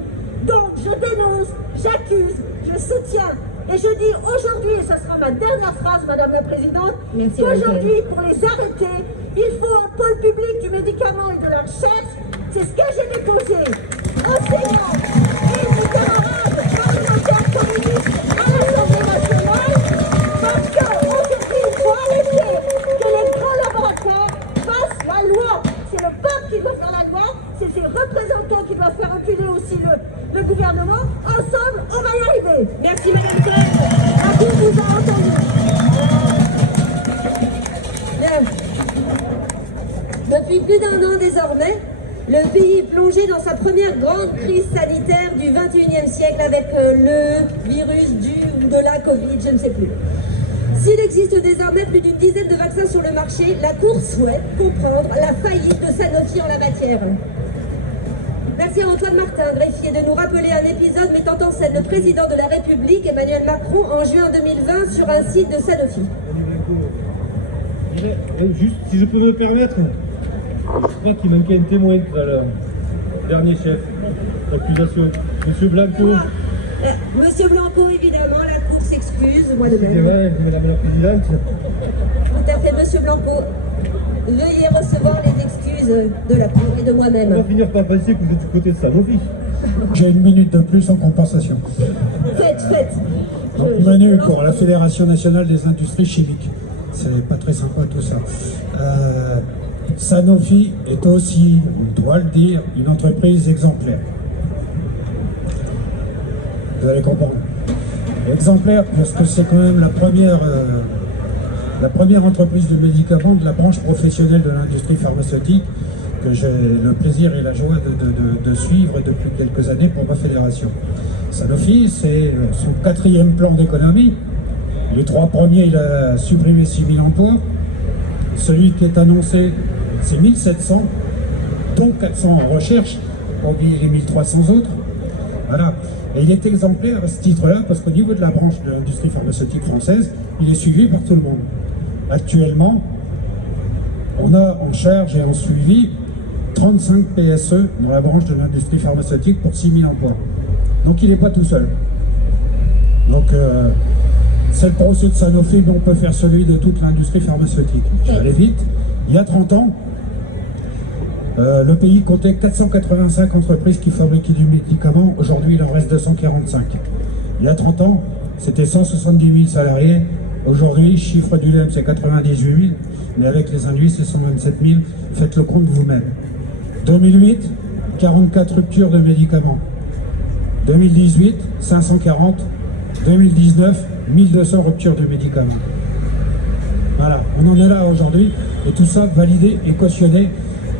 Donc je dénonce, j'accuse, je soutiens. Et je dis aujourd'hui, et ça sera ma dernière phrase, Madame la Présidente, qu'aujourd'hui, pour les arrêter, il faut un pôle public du médicament et de la recherche c'est ce que j'ai déposé au Sénat et mes camarades parlementaires communistes à l'Assemblée nationale, parce qu'aujourd'hui, il faut arrêter que les collaborateurs fassent la loi. C'est le peuple qui doit faire la loi, c'est ses représentants qui doivent faire reculer aussi le gouvernement. Ensemble, on va y arriver. Merci Madame Cohen. À vous, vous a entendu. Bien. Depuis plus d'un an désormais, le pays est plongé dans sa première grande crise sanitaire du 21e siècle avec le virus de la Covid, je ne sais plus. S'il existe désormais plus d'une dizaine de vaccins sur le marché, la Cour souhaite comprendre la faillite de Sanofi en la matière. Merci à Antoine Martin, greffier, de nous rappeler un épisode mettant en scène le président de la République, Emmanuel Macron, en juin 2020 sur un site de Sanofi. Juste, si je peux me permettre, je crois qu'il manquait un témoin tout à l'heure. Dernier chef d'accusation, Monsieur Blanco. Monsieur Blanco, évidemment, la Cour s'excuse, moi de C'est même. vrai, Madame la Présidente. Tout à fait, Monsieur Blanco. Veuillez recevoir les excuses de la Cour et de On moi-même. va finir par penser que vous êtes du côté de Sanofi. J'ai une minute de plus en compensation. Faites. Donc, Manu pour la Fédération nationale des industries chimiques. C'est pas très sympa tout ça. Sanofi est aussi, on doit le dire, une entreprise exemplaire. Vous allez comprendre. Exemplaire parce que c'est quand même la première entreprise de médicaments de la branche professionnelle de l'industrie pharmaceutique que j'ai le plaisir et la joie de suivre depuis quelques années pour ma fédération. Sanofi, c'est son 4e plan d'économie. Les 3 premiers, il a supprimé 6000 emplois. Celui qui est annoncé, c'est 1700, dont 400 en recherche, pour oublier les 1300 autres. Voilà. Et il est exemplaire à ce titre-là, parce qu'au niveau de la branche de l'industrie pharmaceutique française, il est suivi par tout le monde. Actuellement, on a en charge et en suivi 35 PSE dans la branche de l'industrie pharmaceutique pour 6000 emplois. Donc il n'est pas tout seul. Donc c'est le procès de Sanofi, mais on peut faire celui de toute l'industrie pharmaceutique. Je vais aller vite. Il y a 30 ans, le pays comptait 485 entreprises qui fabriquaient du médicament. Aujourd'hui, il en reste 245. Il y a 30 ans, c'était 170 000 salariés. Aujourd'hui, chiffre du LEM, c'est 98 000. Mais avec les induits, c'est 127 000. Faites le compte vous-même. 2008, 44 ruptures de médicaments. 2018, 540. 2019, 1200 ruptures de médicaments. Voilà, on en est là aujourd'hui. Et tout ça validé et cautionné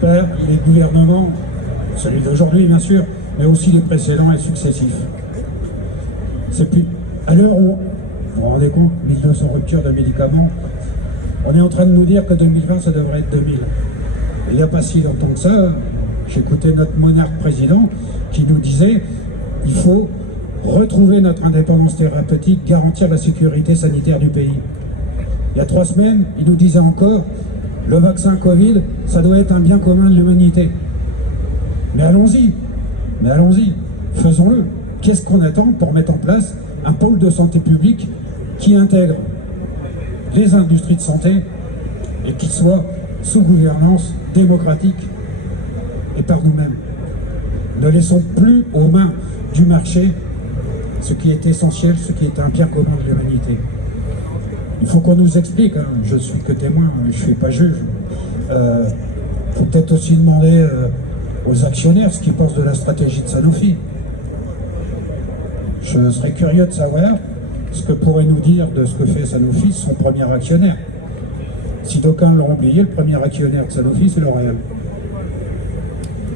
par les gouvernements, celui d'aujourd'hui bien sûr, mais aussi les précédents et successifs. C'est plus à l'heure où, vous vous rendez compte, 1200 ruptures de médicaments, on est en train de nous dire que 2020 ça devrait être 2000. Et il n'y a pas si longtemps que ça, j'écoutais notre monarque président qui nous disait il faut retrouver notre indépendance thérapeutique, garantir la sécurité sanitaire du pays. Il y a 3 semaines, il nous disait encore le vaccin Covid, ça doit être un bien commun de l'humanité. Mais allons-y, faisons-le. Qu'est-ce qu'on attend pour mettre en place un pôle de santé publique qui intègre les industries de santé et qui soit sous gouvernance démocratique et par nous-mêmes. Ne laissons plus aux mains du marché ce qui est essentiel, ce qui est un bien commun de l'humanité. Il faut qu'on nous explique, hein. Je suis que témoin, je ne suis pas juge. Il faut peut-être aussi demander aux actionnaires ce qu'ils pensent de la stratégie de Sanofi. Je serais curieux de savoir ce que pourrait nous dire de ce que fait Sanofi, son premier actionnaire. Si d'aucuns l'ont oublié, le premier actionnaire de Sanofi, c'est L'Oréal.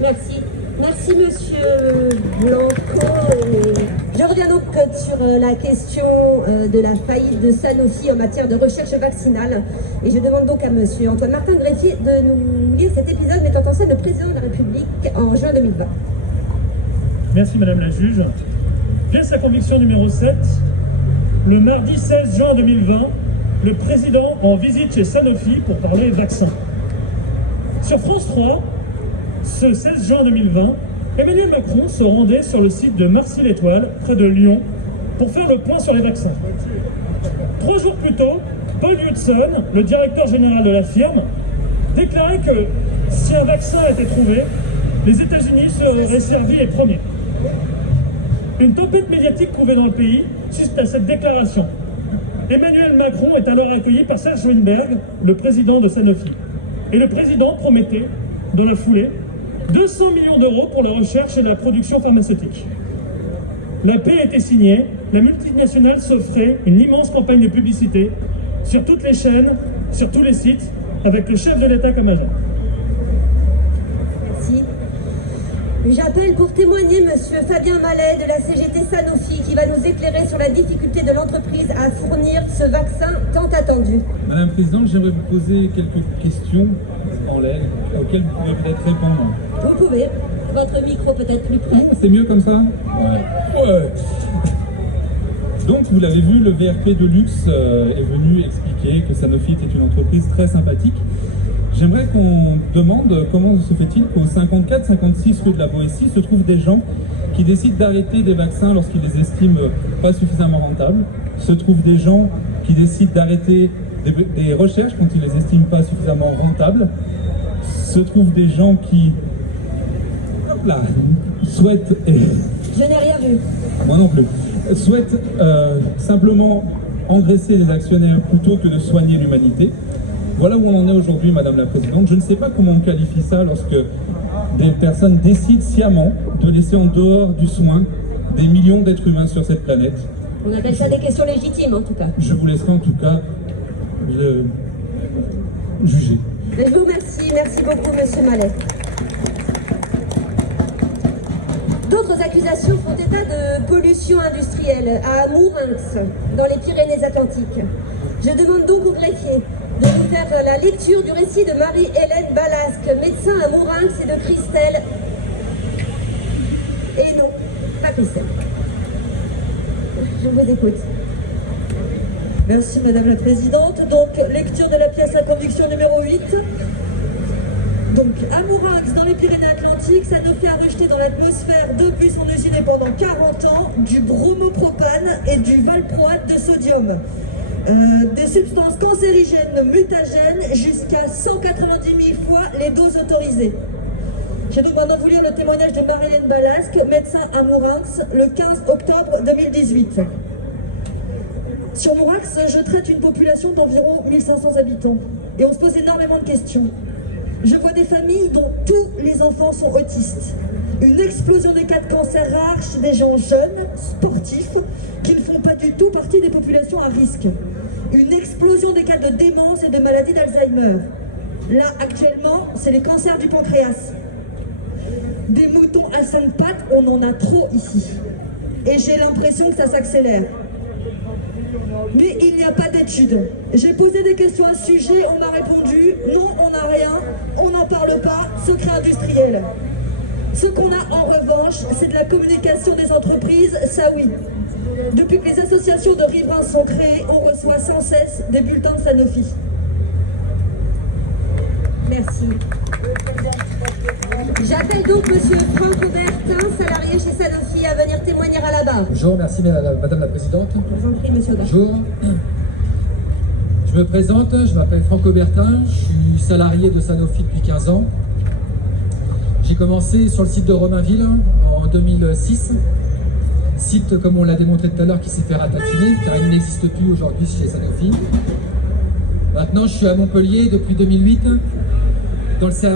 Merci. Merci Monsieur Blanco. Je reviens donc sur la question de la faillite de Sanofi en matière de recherche vaccinale. Et je demande donc à Monsieur Antoine Martin, greffier, de nous lire cet épisode mettant en scène le président de la République en juin 2020. Merci Madame la juge. Via sa conviction numéro 7, le mardi 16 juin 2020, le président en visite chez Sanofi pour parler vaccin. Sur France 3, ce 16 juin 2020, Emmanuel Macron se rendait sur le site de Marcy-l'Étoile, près de Lyon, pour faire le point sur les vaccins. 3 jours plus tôt, Paul Hudson, le directeur général de la firme, déclarait que si un vaccin était trouvé, les États-Unis seraient servis les premiers. Une tempête médiatique couvait dans le pays suite à cette déclaration. Emmanuel Macron est alors accueilli par Serge Weinberg, le président de Sanofi. Et le président promettait, dans la foulée, 200 millions d'euros pour la recherche et la production pharmaceutique. La paix était signée, la multinationale s'offrait une immense campagne de publicité sur toutes les chaînes, sur tous les sites, avec le chef de l'État comme agent. Merci. J'appelle pour témoigner Monsieur Fabien Mallet de la CGT Sanofi qui va nous éclairer sur la difficulté de l'entreprise à fournir ce vaccin tant attendu. Madame la Présidente, j'aimerais vous poser quelques questions en l'air auxquelles vous pourrez peut-être répondre. Vous pouvez. Votre micro peut-être plus près. C'est mieux comme ça? Ouais. Donc, vous l'avez vu, le VRP de luxe est venu expliquer que Sanofi était une entreprise très sympathique. J'aimerais qu'on demande comment se fait-il qu'au 54-56 rue de la Boétie se trouvent des gens qui décident d'arrêter des vaccins lorsqu'ils les estiment pas suffisamment rentables, se trouvent des gens qui décident d'arrêter des recherches quand ils les estiment pas suffisamment rentables, se trouvent des gens qui souhaitent... Je n'ai rien vu. Moi non plus. Souhaitent simplement engraisser les actionnaires plutôt que de soigner l'humanité. Voilà où on en est aujourd'hui, Madame la Présidente. Je ne sais pas comment on qualifie ça lorsque des personnes décident sciemment de laisser en dehors du soin des millions d'êtres humains sur cette planète. On appelle ça des questions légitimes en tout cas. Je vous laisserai en tout cas le juger. Je vous remercie. Merci beaucoup, Monsieur Mallet. D'autres accusations font état de pollution industrielle à Mourinx, dans les Pyrénées-Atlantiques. Je demande donc au greffier de nous faire la lecture du récit de Marie-Hélène Balasque, médecin à Mourinx, et de Christelle. Et non, pas Christelle. Je vous écoute. Merci Madame la Présidente. Donc, lecture de la pièce à conviction numéro 8. Donc, à Mourinx, dans les Pyrénées-Atlantiques, Sanofi a rejeté dans l'atmosphère depuis son usine et pendant 40 ans du bromopropane et du valproate de sodium. Des substances cancérigènes mutagènes jusqu'à 190 000 fois les doses autorisées. J'ai donc maintenant voulu lire le témoignage de Marie-Hélène Balasque, médecin à Mourinx, le 15 octobre 2018. Sur Mourinx, je traite une population d'environ 1500 habitants et on se pose énormément de questions. Je vois des familles dont tous les enfants sont autistes. Une explosion des cas de cancer rares chez des gens jeunes, sportifs, qui ne font pas du tout partie des populations à risque. Une explosion des cas de démence et de maladie d'Alzheimer. Là, actuellement, c'est les cancers du pancréas. Des moutons à 5 pattes, on en a trop ici. Et j'ai l'impression que ça s'accélère. Mais il n'y a pas d'études. J'ai posé des questions à ce sujet, on m'a répondu « Non, on n'a rien, on n'en parle pas, secret industriel ». Ce qu'on a en revanche, c'est de la communication des entreprises, ça oui. Depuis que les associations de riverains sont créées, on reçoit sans cesse des bulletins de Sanofi. Merci. J'appelle donc Monsieur Franck Aubertin, salarié chez Sanofi, à venir témoigner à la barre. Bonjour, merci Madame la Présidente. Je vous en prie, Monsieur Aubertin. Bonjour. Je me présente, je m'appelle Franck Aubertin, je suis salarié de Sanofi depuis 15 ans. J'ai commencé sur le site de Romainville en 2006. Site, comme on l'a démontré tout à l'heure, qui s'est fait ratatiner, car il n'existe plus aujourd'hui chez Sanofi. Maintenant, je suis à Montpellier depuis 2008.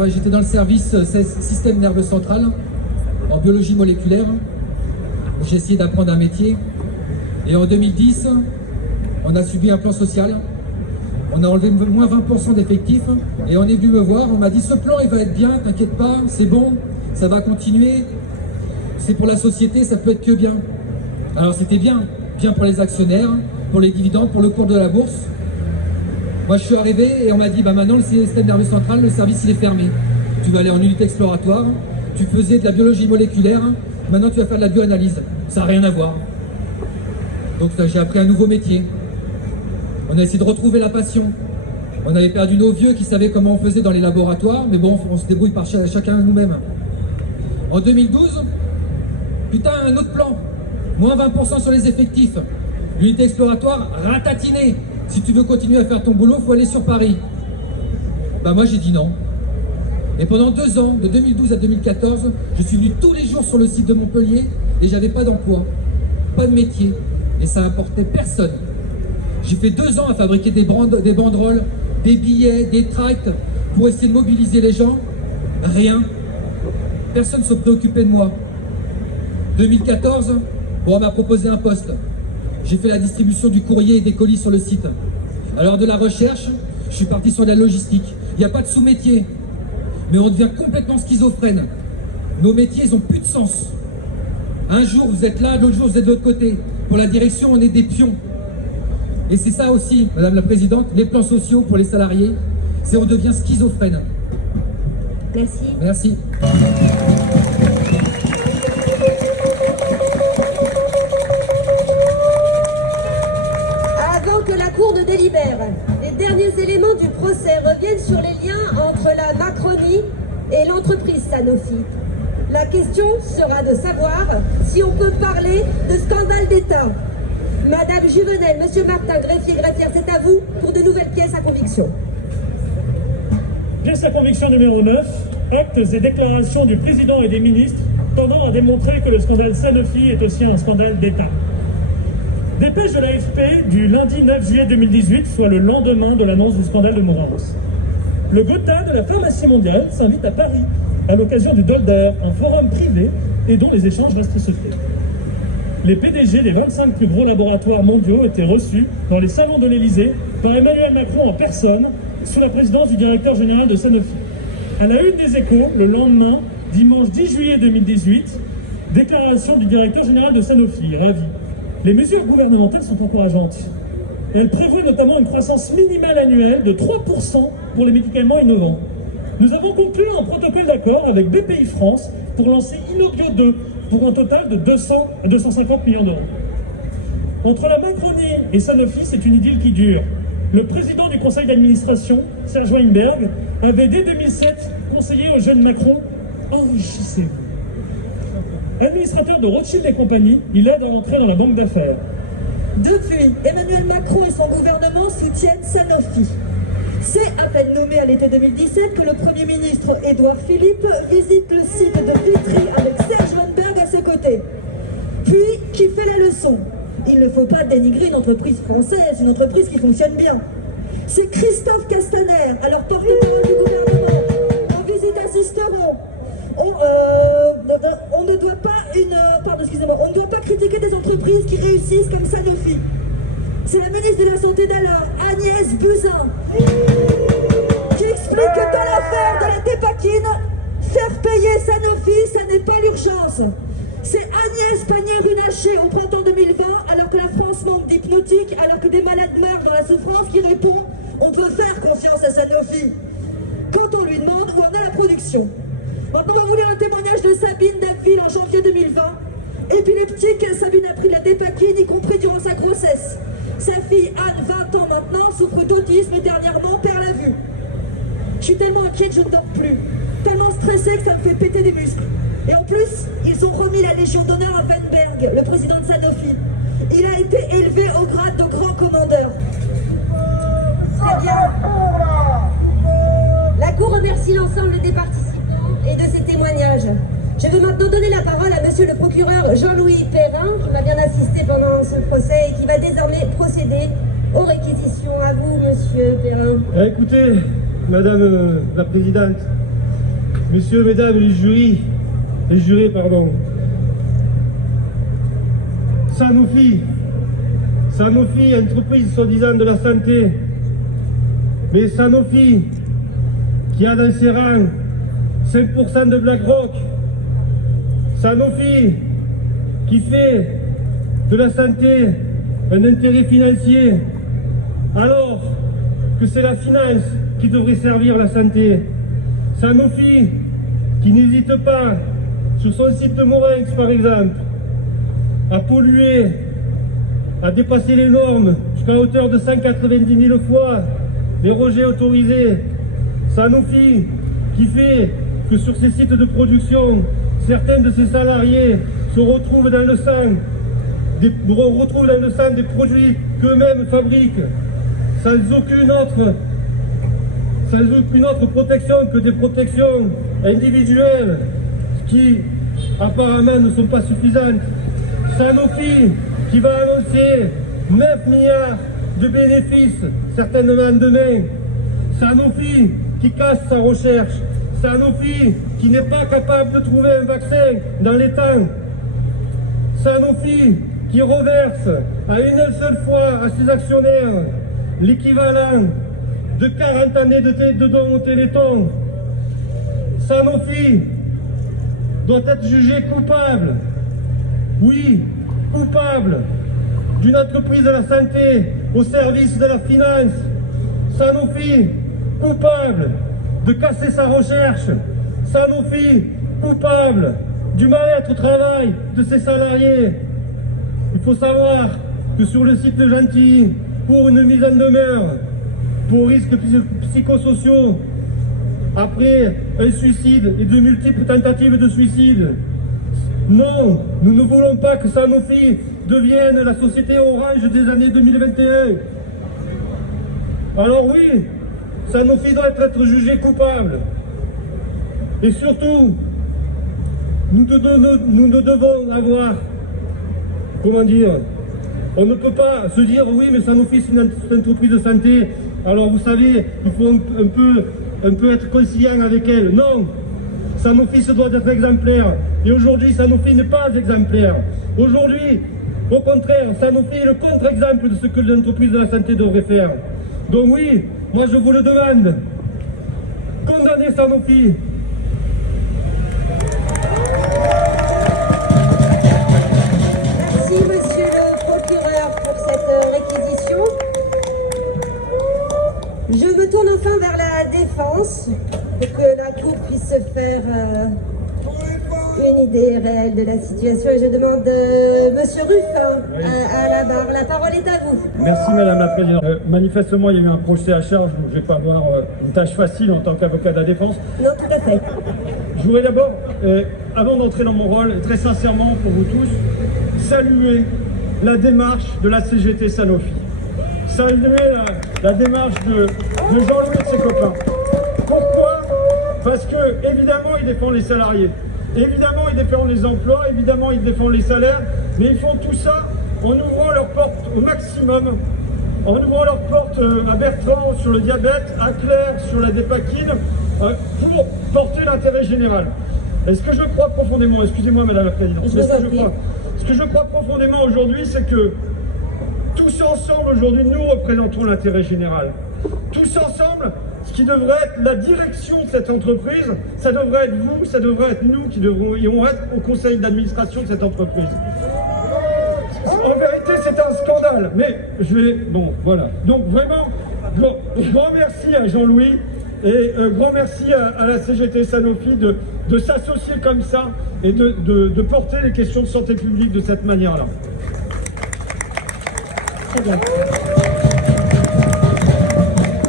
J'étais dans le service système nerveux central, en biologie moléculaire. J'ai essayé d'apprendre un métier. Et en 2010, on a subi un plan social. On a enlevé moins 20% d'effectifs. Et on est venu me voir, on m'a dit « Ce plan, il va être bien, t'inquiète pas, c'est bon, ça va continuer. C'est pour la société, ça peut être que bien. » Alors c'était bien pour les actionnaires, pour les dividendes, pour le cours de la bourse. Moi je suis arrivé et on m'a dit maintenant le système nerveux central, le service il est fermé. Tu vas aller en unité exploratoire, tu faisais de la biologie moléculaire, maintenant tu vas faire de la bioanalyse. Ça n'a rien à voir. Donc j'ai appris un nouveau métier. On a essayé de retrouver la passion. On avait perdu nos vieux qui savaient comment on faisait dans les laboratoires, mais bon, on se débrouille par chacun nous-mêmes. En 2012, putain, un autre plan. Moins 20% sur les effectifs. L'unité exploratoire ratatinée. Si tu veux continuer à faire ton boulot, il faut aller sur Paris. Bah moi j'ai dit non. Et pendant 2 ans, de 2012 à 2014, je suis venu tous les jours sur le site de Montpellier et j'avais pas d'emploi, pas de métier. Et ça apportait personne. J'ai fait 2 ans à fabriquer des banderoles, des billets, des tracts pour essayer de mobiliser les gens. Rien. Personne ne se préoccupait de moi. 2014, on m'a proposé un poste. J'ai fait la distribution du courrier et des colis sur le site. Alors de la recherche, je suis parti sur la logistique. Il n'y a pas de sous-métier. Mais on devient complètement schizophrène. Nos métiers, ils n'ont plus de sens. Un jour, vous êtes là, l'autre jour, vous êtes de l'autre côté. Pour la direction, on est des pions. Et c'est ça aussi, Madame la Présidente, les plans sociaux pour les salariés, c'est on devient schizophrène. Merci. Merci. Avant que la Cour ne délibère, les derniers éléments du procès reviennent sur les liens entre la Macronie et l'entreprise Sanofi. La question sera de savoir si on peut parler de scandale d'État. Madame Juvenel, Monsieur Martin, greffier, greffière, c'est à vous pour de nouvelles pièces à conviction. Pièce à conviction numéro 9, actes et déclarations du président et des ministres tendant à démontrer que le scandale Sanofi est aussi un scandale d'État. Dépêche de l'AFP du lundi 9 juillet 2018, soit le lendemain de l'annonce du scandale de Morance. Le Gotha de la pharmacie mondiale s'invite à Paris à l'occasion du Dolder, un forum privé et dont les échanges restent secrets. Les PDG des 25 plus gros laboratoires mondiaux étaient reçus dans les salons de l'Élysée par Emmanuel Macron en personne, sous la présidence du directeur général de Sanofi. À la une des Échos, le lendemain, dimanche 10 juillet 2018, déclaration du directeur général de Sanofi, ravi. Les mesures gouvernementales sont encourageantes. Elles prévoient notamment une croissance minimale annuelle de 3% pour les médicaments innovants. Nous avons conclu un protocole d'accord avec BPI France pour lancer Innovio 2 pour un total de 200 à 250 millions d'euros. Entre la Macronie et Sanofi, c'est une idylle qui dure. Le président du conseil d'administration, Serge Weinberg, avait dès 2007 conseillé au jeune Macron « Enrichissez-vous ». Administrateur de Rothschild et compagnie, il aide à entrer dans la banque d'affaires. Depuis, Emmanuel Macron et son gouvernement soutiennent Sanofi. C'est à peine nommé à l'été 2017 que le Premier ministre Édouard Philippe visite le site de Vitry avec Serge Weinberg à ses côtés. Puis, qui fait la leçon? Il ne faut pas dénigrer une entreprise française, une entreprise qui fonctionne bien. C'est Christophe Castaner, alors porte-parole du gouvernement, en visite à Sisteron. On ne doit pas critiquer des entreprises qui réussissent comme Sanofi. C'est la ministre de la Santé d'alors, Agnès Buzyn, qui explique que dans l'affaire de la Dépakine, faire payer Sanofi, ça n'est pas l'urgence. C'est Agnès Pannier-Runacher au printemps 2020, alors que la France manque d'hypnotiques, alors que des malades meurent dans la souffrance, qui répond « On peut faire confiance à Sanofi ». Quand on lui demande où en est la production. Maintenant, on va vous lire un témoignage de Sabine Dapville en janvier 2020. Épileptique, Sabine a pris la Dépakine, y compris durant sa grossesse. Sa fille Anne, 20 ans maintenant, souffre d'autisme et dernièrement perd la vue. Je suis tellement inquiète, je ne dors plus. Tellement stressée que ça me fait péter des muscles. Et en plus, ils ont remis la Légion d'honneur à Weinberg, le président de Sanofi. Il a été élevé au grade de grand commandeur. Très bien. La Cour remercie l'ensemble des participants et de ses témoignages. Je veux maintenant donner la parole à monsieur le procureur Jean-Louis Perrin, qui m'a bien assisté pendant ce procès et qui va désormais procéder aux réquisitions. À vous, monsieur Perrin. Écoutez, madame la présidente, messieurs, mesdames, les jurés, Sanofi, entreprise soi-disant de la santé, mais Sanofi, qui a dans ses rangs 5% de BlackRock, Sanofi, qui fait de la santé un intérêt financier, alors que c'est la finance qui devrait servir la santé. Sanofi, qui n'hésite pas, sur son site de Morinx par exemple, à polluer, à dépasser les normes jusqu'à hauteur de 190 000 fois les rejets autorisés. Sanofi, qui fait que sur ces sites de production, certains de ses salariés se retrouvent dans le sang des produits qu'eux-mêmes fabriquent, sans sans aucune autre protection que des protections individuelles qui apparemment ne sont pas suffisantes. Sanofi qui va annoncer 9 milliards de bénéfices, certainement demain. Sanofi qui casse sa recherche. Sanofi qui n'est pas capable de trouver un vaccin dans les temps. Sanofi qui reverse à une seule fois à ses actionnaires l'équivalent de 40 années de dons au Téléthon. Sanofi doit être jugé coupable, oui, coupable d'une entreprise de la santé au service de la finance. Sanofi coupable de casser sa recherche. Sanofi coupable du mal-être au travail de ses salariés. Il faut savoir que sur le site de Gentilly, pour une mise en demeure, pour risques psychosociaux, après un suicide et de multiples tentatives de suicide, non, nous ne voulons pas que Sanofi devienne la société Orange des années 2021. Alors oui, Sanofi doit être jugé coupable. Et surtout, nous ne devons avoir, comment dire, on ne peut pas se dire oui mais Sanofi c'est une entreprise de santé, alors vous savez, il faut un peu être conciliant avec elle. Non, Sanofi se doit d'être exemplaire. Et aujourd'hui, Sanofi n'est pas exemplaire. Aujourd'hui, au contraire, Sanofi est le contre-exemple de ce que l'entreprise de la santé devrait faire. Donc oui, moi je vous le demande, condamnez Sanofi. Merci, monsieur le procureur, pour cette réquisition. Je me tourne enfin vers la défense pour que la Cour puisse se faire une idée réelle de la situation. Et je demande monsieur Ruffin à la barre. La parole est à vous. Merci Madame la Présidente. Manifestement, il y a eu un procès à charge, donc je ne vais pas avoir une tâche facile en tant qu'avocat de la défense. Non, tout à fait. Je voudrais d'abord, avant d'entrer dans mon rôle, très sincèrement pour vous tous, saluer la démarche de la CGT Sanofi. Saluer la démarche de Jean-Louis et de ses copains. Pourquoi? Parce que, évidemment, ils défendent les salariés. Évidemment, ils défendent les emplois. Évidemment, ils défendent les salaires. Mais ils font tout ça en ouvrant leurs portes au maximum. En ouvrant leurs portes à Bertrand sur le diabète, à Claire sur la dépakine, pour porter l'intérêt général. Et ce que je crois profondément, excusez-moi Madame la Présidente, mais ce que je crois profondément aujourd'hui, c'est que tous ensemble, aujourd'hui, nous représentons l'intérêt général. Tous ensemble, ce qui devrait être la direction de cette entreprise, ça devrait être vous, ça devrait être nous qui devrions être au conseil d'administration de cette entreprise. En vérité, c'est un scandale, mais je vais... Bon, voilà. Donc vraiment, grand merci à Jean-Louis et grand merci à la CGT Sanofi de s'associer comme ça et de porter les questions de santé publique de cette manière-là.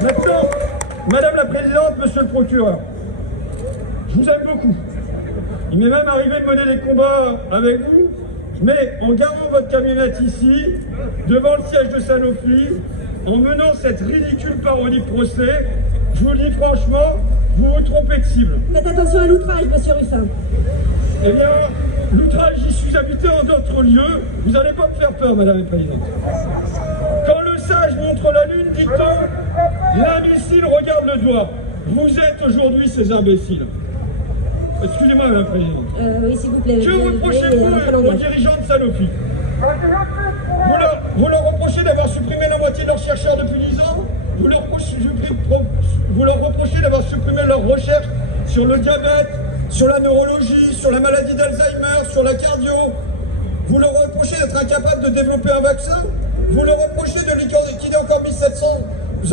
Maintenant, Madame la Présidente, Monsieur le Procureur, je vous aime beaucoup. Il m'est même arrivé de mener des combats avec vous, mais en garant votre camionnette ici, devant le siège de Sanofi, en menant cette ridicule parodie de procès, je vous le dis franchement, vous vous trompez de cible. Faites attention à l'outrage, monsieur Ruffin. Eh bien, l'outrage, j'y suis habité en d'autres lieux. Vous n'allez pas me faire peur, Madame la Présidente. Quand le sage montre la lune, dit-on, l'imbécile regarde le doigt. Vous êtes aujourd'hui ces imbéciles. Excusez-moi, Madame la Présidente. Oui, s'il vous plaît. Que reprochez-vous aux dirigeants de Sanofi? Vous leur reprochez d'avoir supprimé la moitié de leurs chercheurs depuis 10 ans? Vous leur reprochez d'avoir supprimé leurs recherches sur le diabète, sur la neurologie, sur la maladie d'Alzheimer, sur la cardio? Vous leur reprochez d'être incapable de développer un vaccin? Vous leur reprochez de liquider encore 1700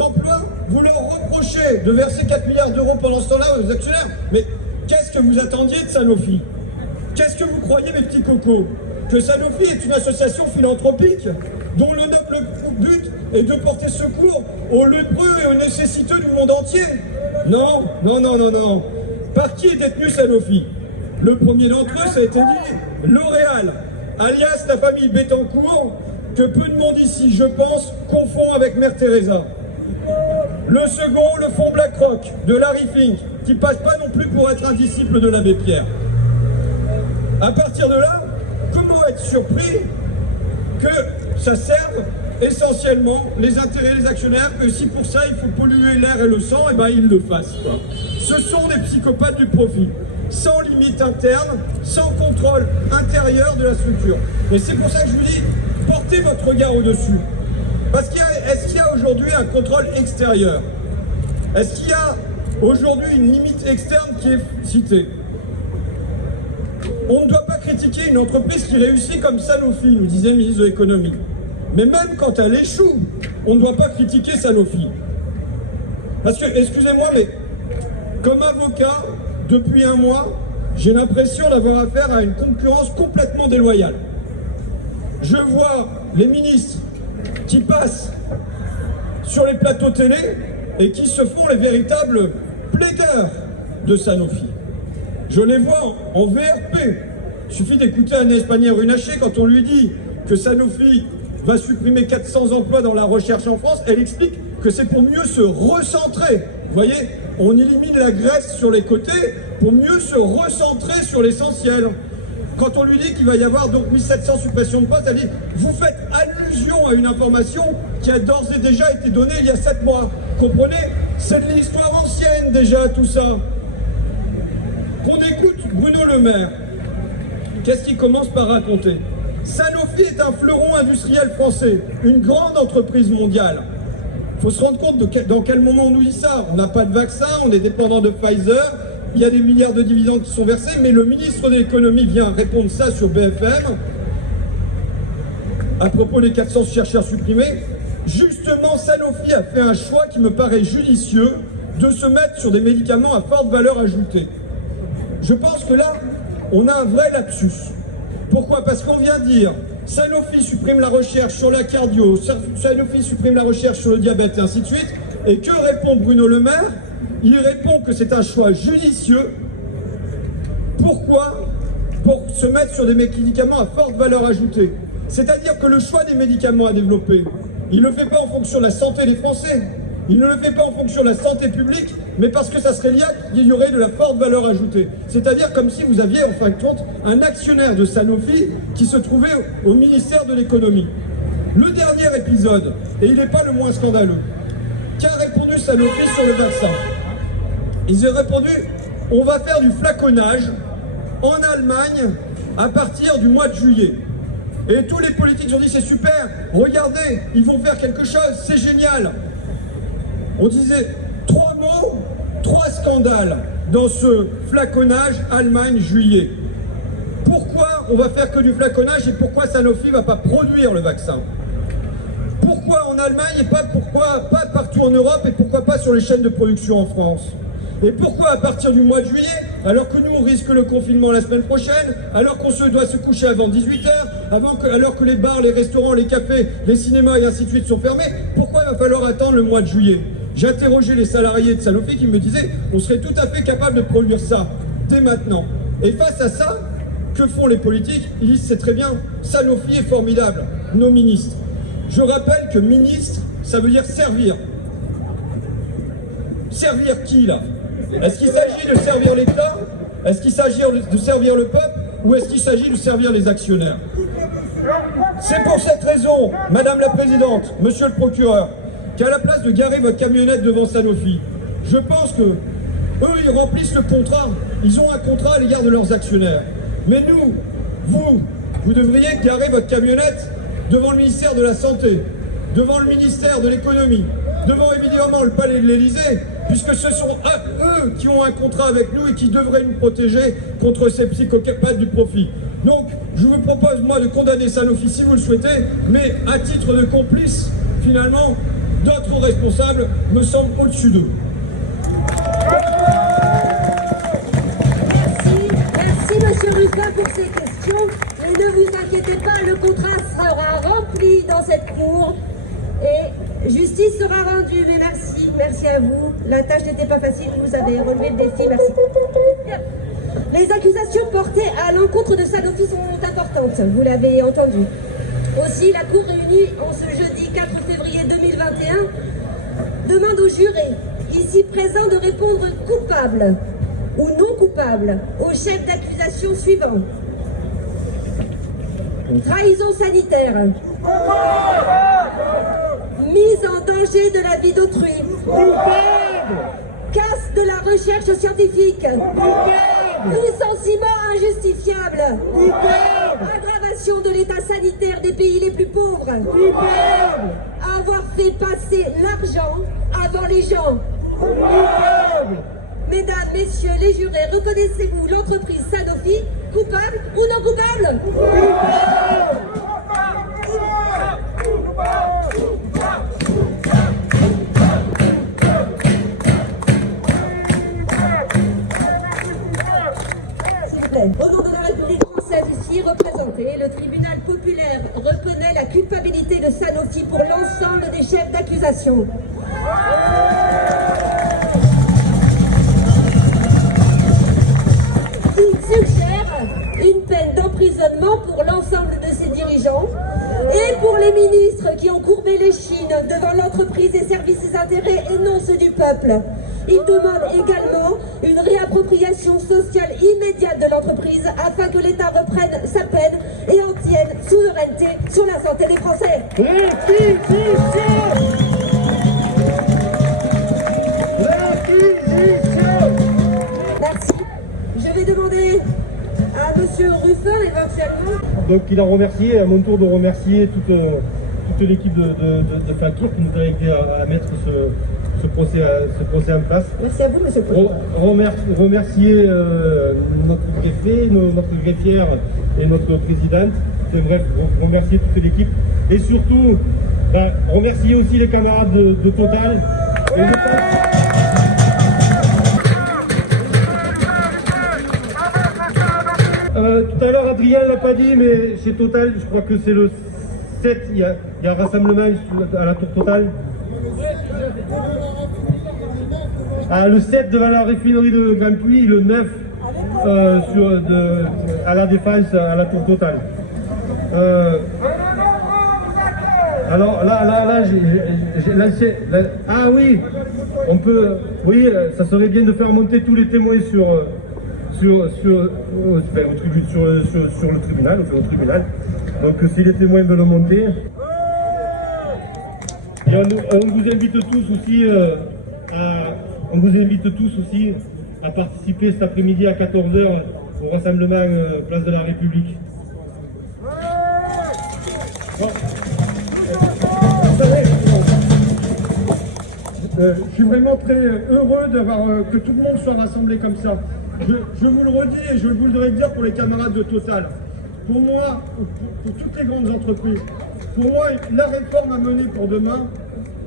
emplois? Vous leur reprochez de verser 4 milliards d'euros pendant ce temps-là aux actionnaires? Mais qu'est-ce que vous attendiez de Sanofi? Qu'est-ce que vous croyez, mes petits cocos? Que Sanofi est une association philanthropique dont le noble but est de porter secours aux lépreux et aux nécessiteux du monde entier? Non, non, non, non, non. Par qui est détenu Sanofi? Le premier d'entre eux, ça a été dit, L'Oréal, alias la famille Bettencourt, que peu de monde ici, je pense, confond avec Mère Teresa. Le second, le fonds BlackRock de Larry Fink, qui passe pas non plus pour être un disciple de l'abbé Pierre. À partir de là, comment être surpris que ça serve essentiellement les intérêts des actionnaires, que si pour ça il faut polluer l'air et le sang, et ben ils le fassent, quoi. Ce sont des psychopathes du profit, sans limite interne, sans contrôle intérieur de la structure. Et c'est pour ça que je vous dis, portez votre regard au-dessus. Parce est-ce qu'il y a aujourd'hui un contrôle extérieur? Est-ce qu'il y a aujourd'hui une limite externe qui est citée? On ne doit pas critiquer une entreprise qui réussit comme Sanofi, nous disait le ministre de l'économie. Mais même quand elle échoue, on ne doit pas critiquer Sanofi. Parce que, excusez-moi, mais comme avocat, depuis un mois, j'ai l'impression d'avoir affaire à une concurrence complètement déloyale. Je vois les ministres qui passent sur les plateaux télé et qui se font les véritables plaideurs de Sanofi. Je les vois en VRP. Il suffit d'écouter Agnès Pannier-Runacher quand on lui dit que Sanofi va supprimer 400 emplois dans la recherche en France. Elle explique que c'est pour mieux se recentrer. Vous voyez, on élimine la graisse sur les côtés pour mieux se recentrer sur l'essentiel. Quand on lui dit qu'il va y avoir donc 1700 suppressions de postes, elle dit « Vous faites allusion à une information qui a d'ores et déjà été donnée il y a 7 mois. » Comprenez? C'est de l'histoire ancienne déjà tout ça. Qu'on écoute Bruno Le Maire. Qu'est-ce qu'il commence par raconter? Sanofi est un fleuron industriel français, une grande entreprise mondiale. Il faut se rendre compte dans quel moment on nous dit ça. On n'a pas de vaccin, on est dépendant de Pfizer, il y a des milliards de dividendes qui sont versés, mais le ministre de l'économie vient répondre ça sur BFM à propos des 400 chercheurs supprimés. Justement, Sanofi a fait un choix qui me paraît judicieux de se mettre sur des médicaments à forte valeur ajoutée. Je pense que là, on a un vrai lapsus. Pourquoi? Parce qu'on vient dire Sanofi supprime la recherche sur la cardio, Sanofi supprime la recherche sur le diabète et ainsi de suite. Et que répond Bruno Le Maire? Il répond que c'est un choix judicieux. Pourquoi? Pour se mettre sur des médicaments à forte valeur ajoutée. C'est-à-dire que le choix des médicaments à développer, il ne le fait pas en fonction de la santé des Français. Il ne le fait pas en fonction de la santé publique, mais parce que ça serait lié qu'il y aurait de la forte valeur ajoutée. C'est-à-dire comme si vous aviez, en fin de compte, un actionnaire de Sanofi qui se trouvait au ministère de l'économie. Le dernier épisode, et il n'est pas le moins scandaleux, qu'a répondu Sanofi sur le vaccin? Ils ont répondu, on va faire du flaconnage en Allemagne à partir du mois de juillet. Et tous les politiques ont dit, c'est super, regardez, ils vont faire quelque chose, c'est génial. On disait 3 mots, 3 scandales dans ce flaconnage Allemagne-juillet. Pourquoi on va faire que du flaconnage et pourquoi Sanofi ne va pas produire le vaccin? Pourquoi en Allemagne et pourquoi pas partout en Europe et pourquoi pas sur les chaînes de production en France? Et pourquoi à partir du mois de juillet, alors que nous on risque le confinement la semaine prochaine, alors qu'on doit se coucher avant 18h, alors que les bars, les restaurants, les cafés, les cinémas et ainsi de suite sont fermés, pourquoi il va falloir attendre le mois de juillet? J'ai interrogé les salariés de Sanofi qui me disaient on serait tout à fait capable de produire ça dès maintenant. Et face à ça, que font les politiques? Ils disent c'est très bien, Sanofi est formidable, nos ministres. Je rappelle que ministre, ça veut dire servir. Servir qui là? Est-ce qu'il s'agit de servir l'État? Est-ce qu'il s'agit de servir le peuple? Ou est-ce qu'il s'agit de servir les actionnaires? C'est pour cette raison, Madame la Présidente, Monsieur le Procureur, qu'à la place de garer votre camionnette devant Sanofi, je pense que eux, ils remplissent le contrat. Ils ont un contrat à l'égard de leurs actionnaires. Mais nous, vous devriez garer votre camionnette devant le ministère de la Santé, devant le ministère de l'Économie, devant évidemment le palais de l'Élysée, puisque ce sont eux qui ont un contrat avec nous et qui devraient nous protéger contre ces psychopathes du profit. Donc, je vous propose, moi, de condamner Sanofi si vous le souhaitez, mais à titre de complice, finalement, d'autres responsables me semblent au-dessus d'eux. Merci Monsieur Ruffin pour ces questions. Et ne vous inquiétez pas, le contrat sera rempli dans cette cour et justice sera rendue. Mais merci à vous. La tâche n'était pas facile, vous avez relevé le défi, merci. Les accusations portées à l'encontre de Sanofi sont importantes, vous l'avez entendu. Aussi, la Cour réunie en ce jeudi 4 février 2021 demande aux jurés, ici présents, de répondre coupable ou non coupable au chef d'accusation suivant. Trahison sanitaire. Mise en danger de la vie d'autrui. Casse de la recherche scientifique. Licenciement injustifiable. Aggravation de l'état sanitaire des pays les plus pauvres. Avoir fait passer l'argent avant les gens. Mesdames, messieurs les jurés, reconnaissez-vous l'entreprise Sanofi coupable ou non coupable? S'il vous plaît. Au nom de la République française ici représentée, le tribunal populaire reconnaît la culpabilité de Sanofi pour l'ensemble des chefs d'accusation. Il suggère une peine d'emprisonnement pour l'ensemble de ses dirigeants et pour les ministres qui ont courbé l'échine devant l'entreprise et servi ses intérêts et non ceux du peuple. Il demande également une réappropriation sociale immédiate de l'entreprise afin que l'État reprenne sa peine et en tienne souveraineté sur la santé des Français. Merci. Je vais demander à monsieur Ruffin éventuellement. Donc il a remercié, à mon tour de remercier toute l'équipe de Fakir qui nous a aidé à mettre ce procès en place. Merci à vous, monsieur le président. Remercier notre greffier, notre greffière et notre présidente. Bref, remercier toute l'équipe. Et surtout, remercier aussi les camarades de Total. Et tout à l'heure, Adrien ne l'a pas dit, mais chez Total, je crois que c'est le 7, il y a un rassemblement à la tour Total. Le 7 devant la raffinerie de Grand Puy, le 9 à la Défense, à la tour Total. Alors là, j'ai lancé. Ah oui, on peut. Oui, ça serait bien de faire monter tous les témoins sur le tribunal, au tribunal. Donc si les témoins veulent monter. Et on vous invite tous aussi à participer cet après-midi à 14h au rassemblement Place de la République. Bon. Je suis vraiment très heureux que tout le monde soit rassemblé comme ça. Je vous le redis et je voudrais le dire pour les camarades de Total. Pour moi, pour toutes les grandes entreprises, pour moi, la réforme à mener pour demain,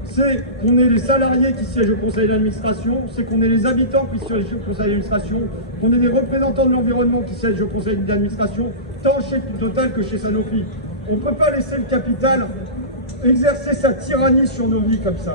c'est qu'on ait les salariés qui siègent au conseil d'administration, c'est qu'on ait les habitants qui siègent au conseil d'administration, qu'on ait les représentants de l'environnement qui siègent au conseil d'administration, tant chez Total que chez Sanofi. On ne peut pas laisser le capital exercer sa tyrannie sur nos vies comme ça.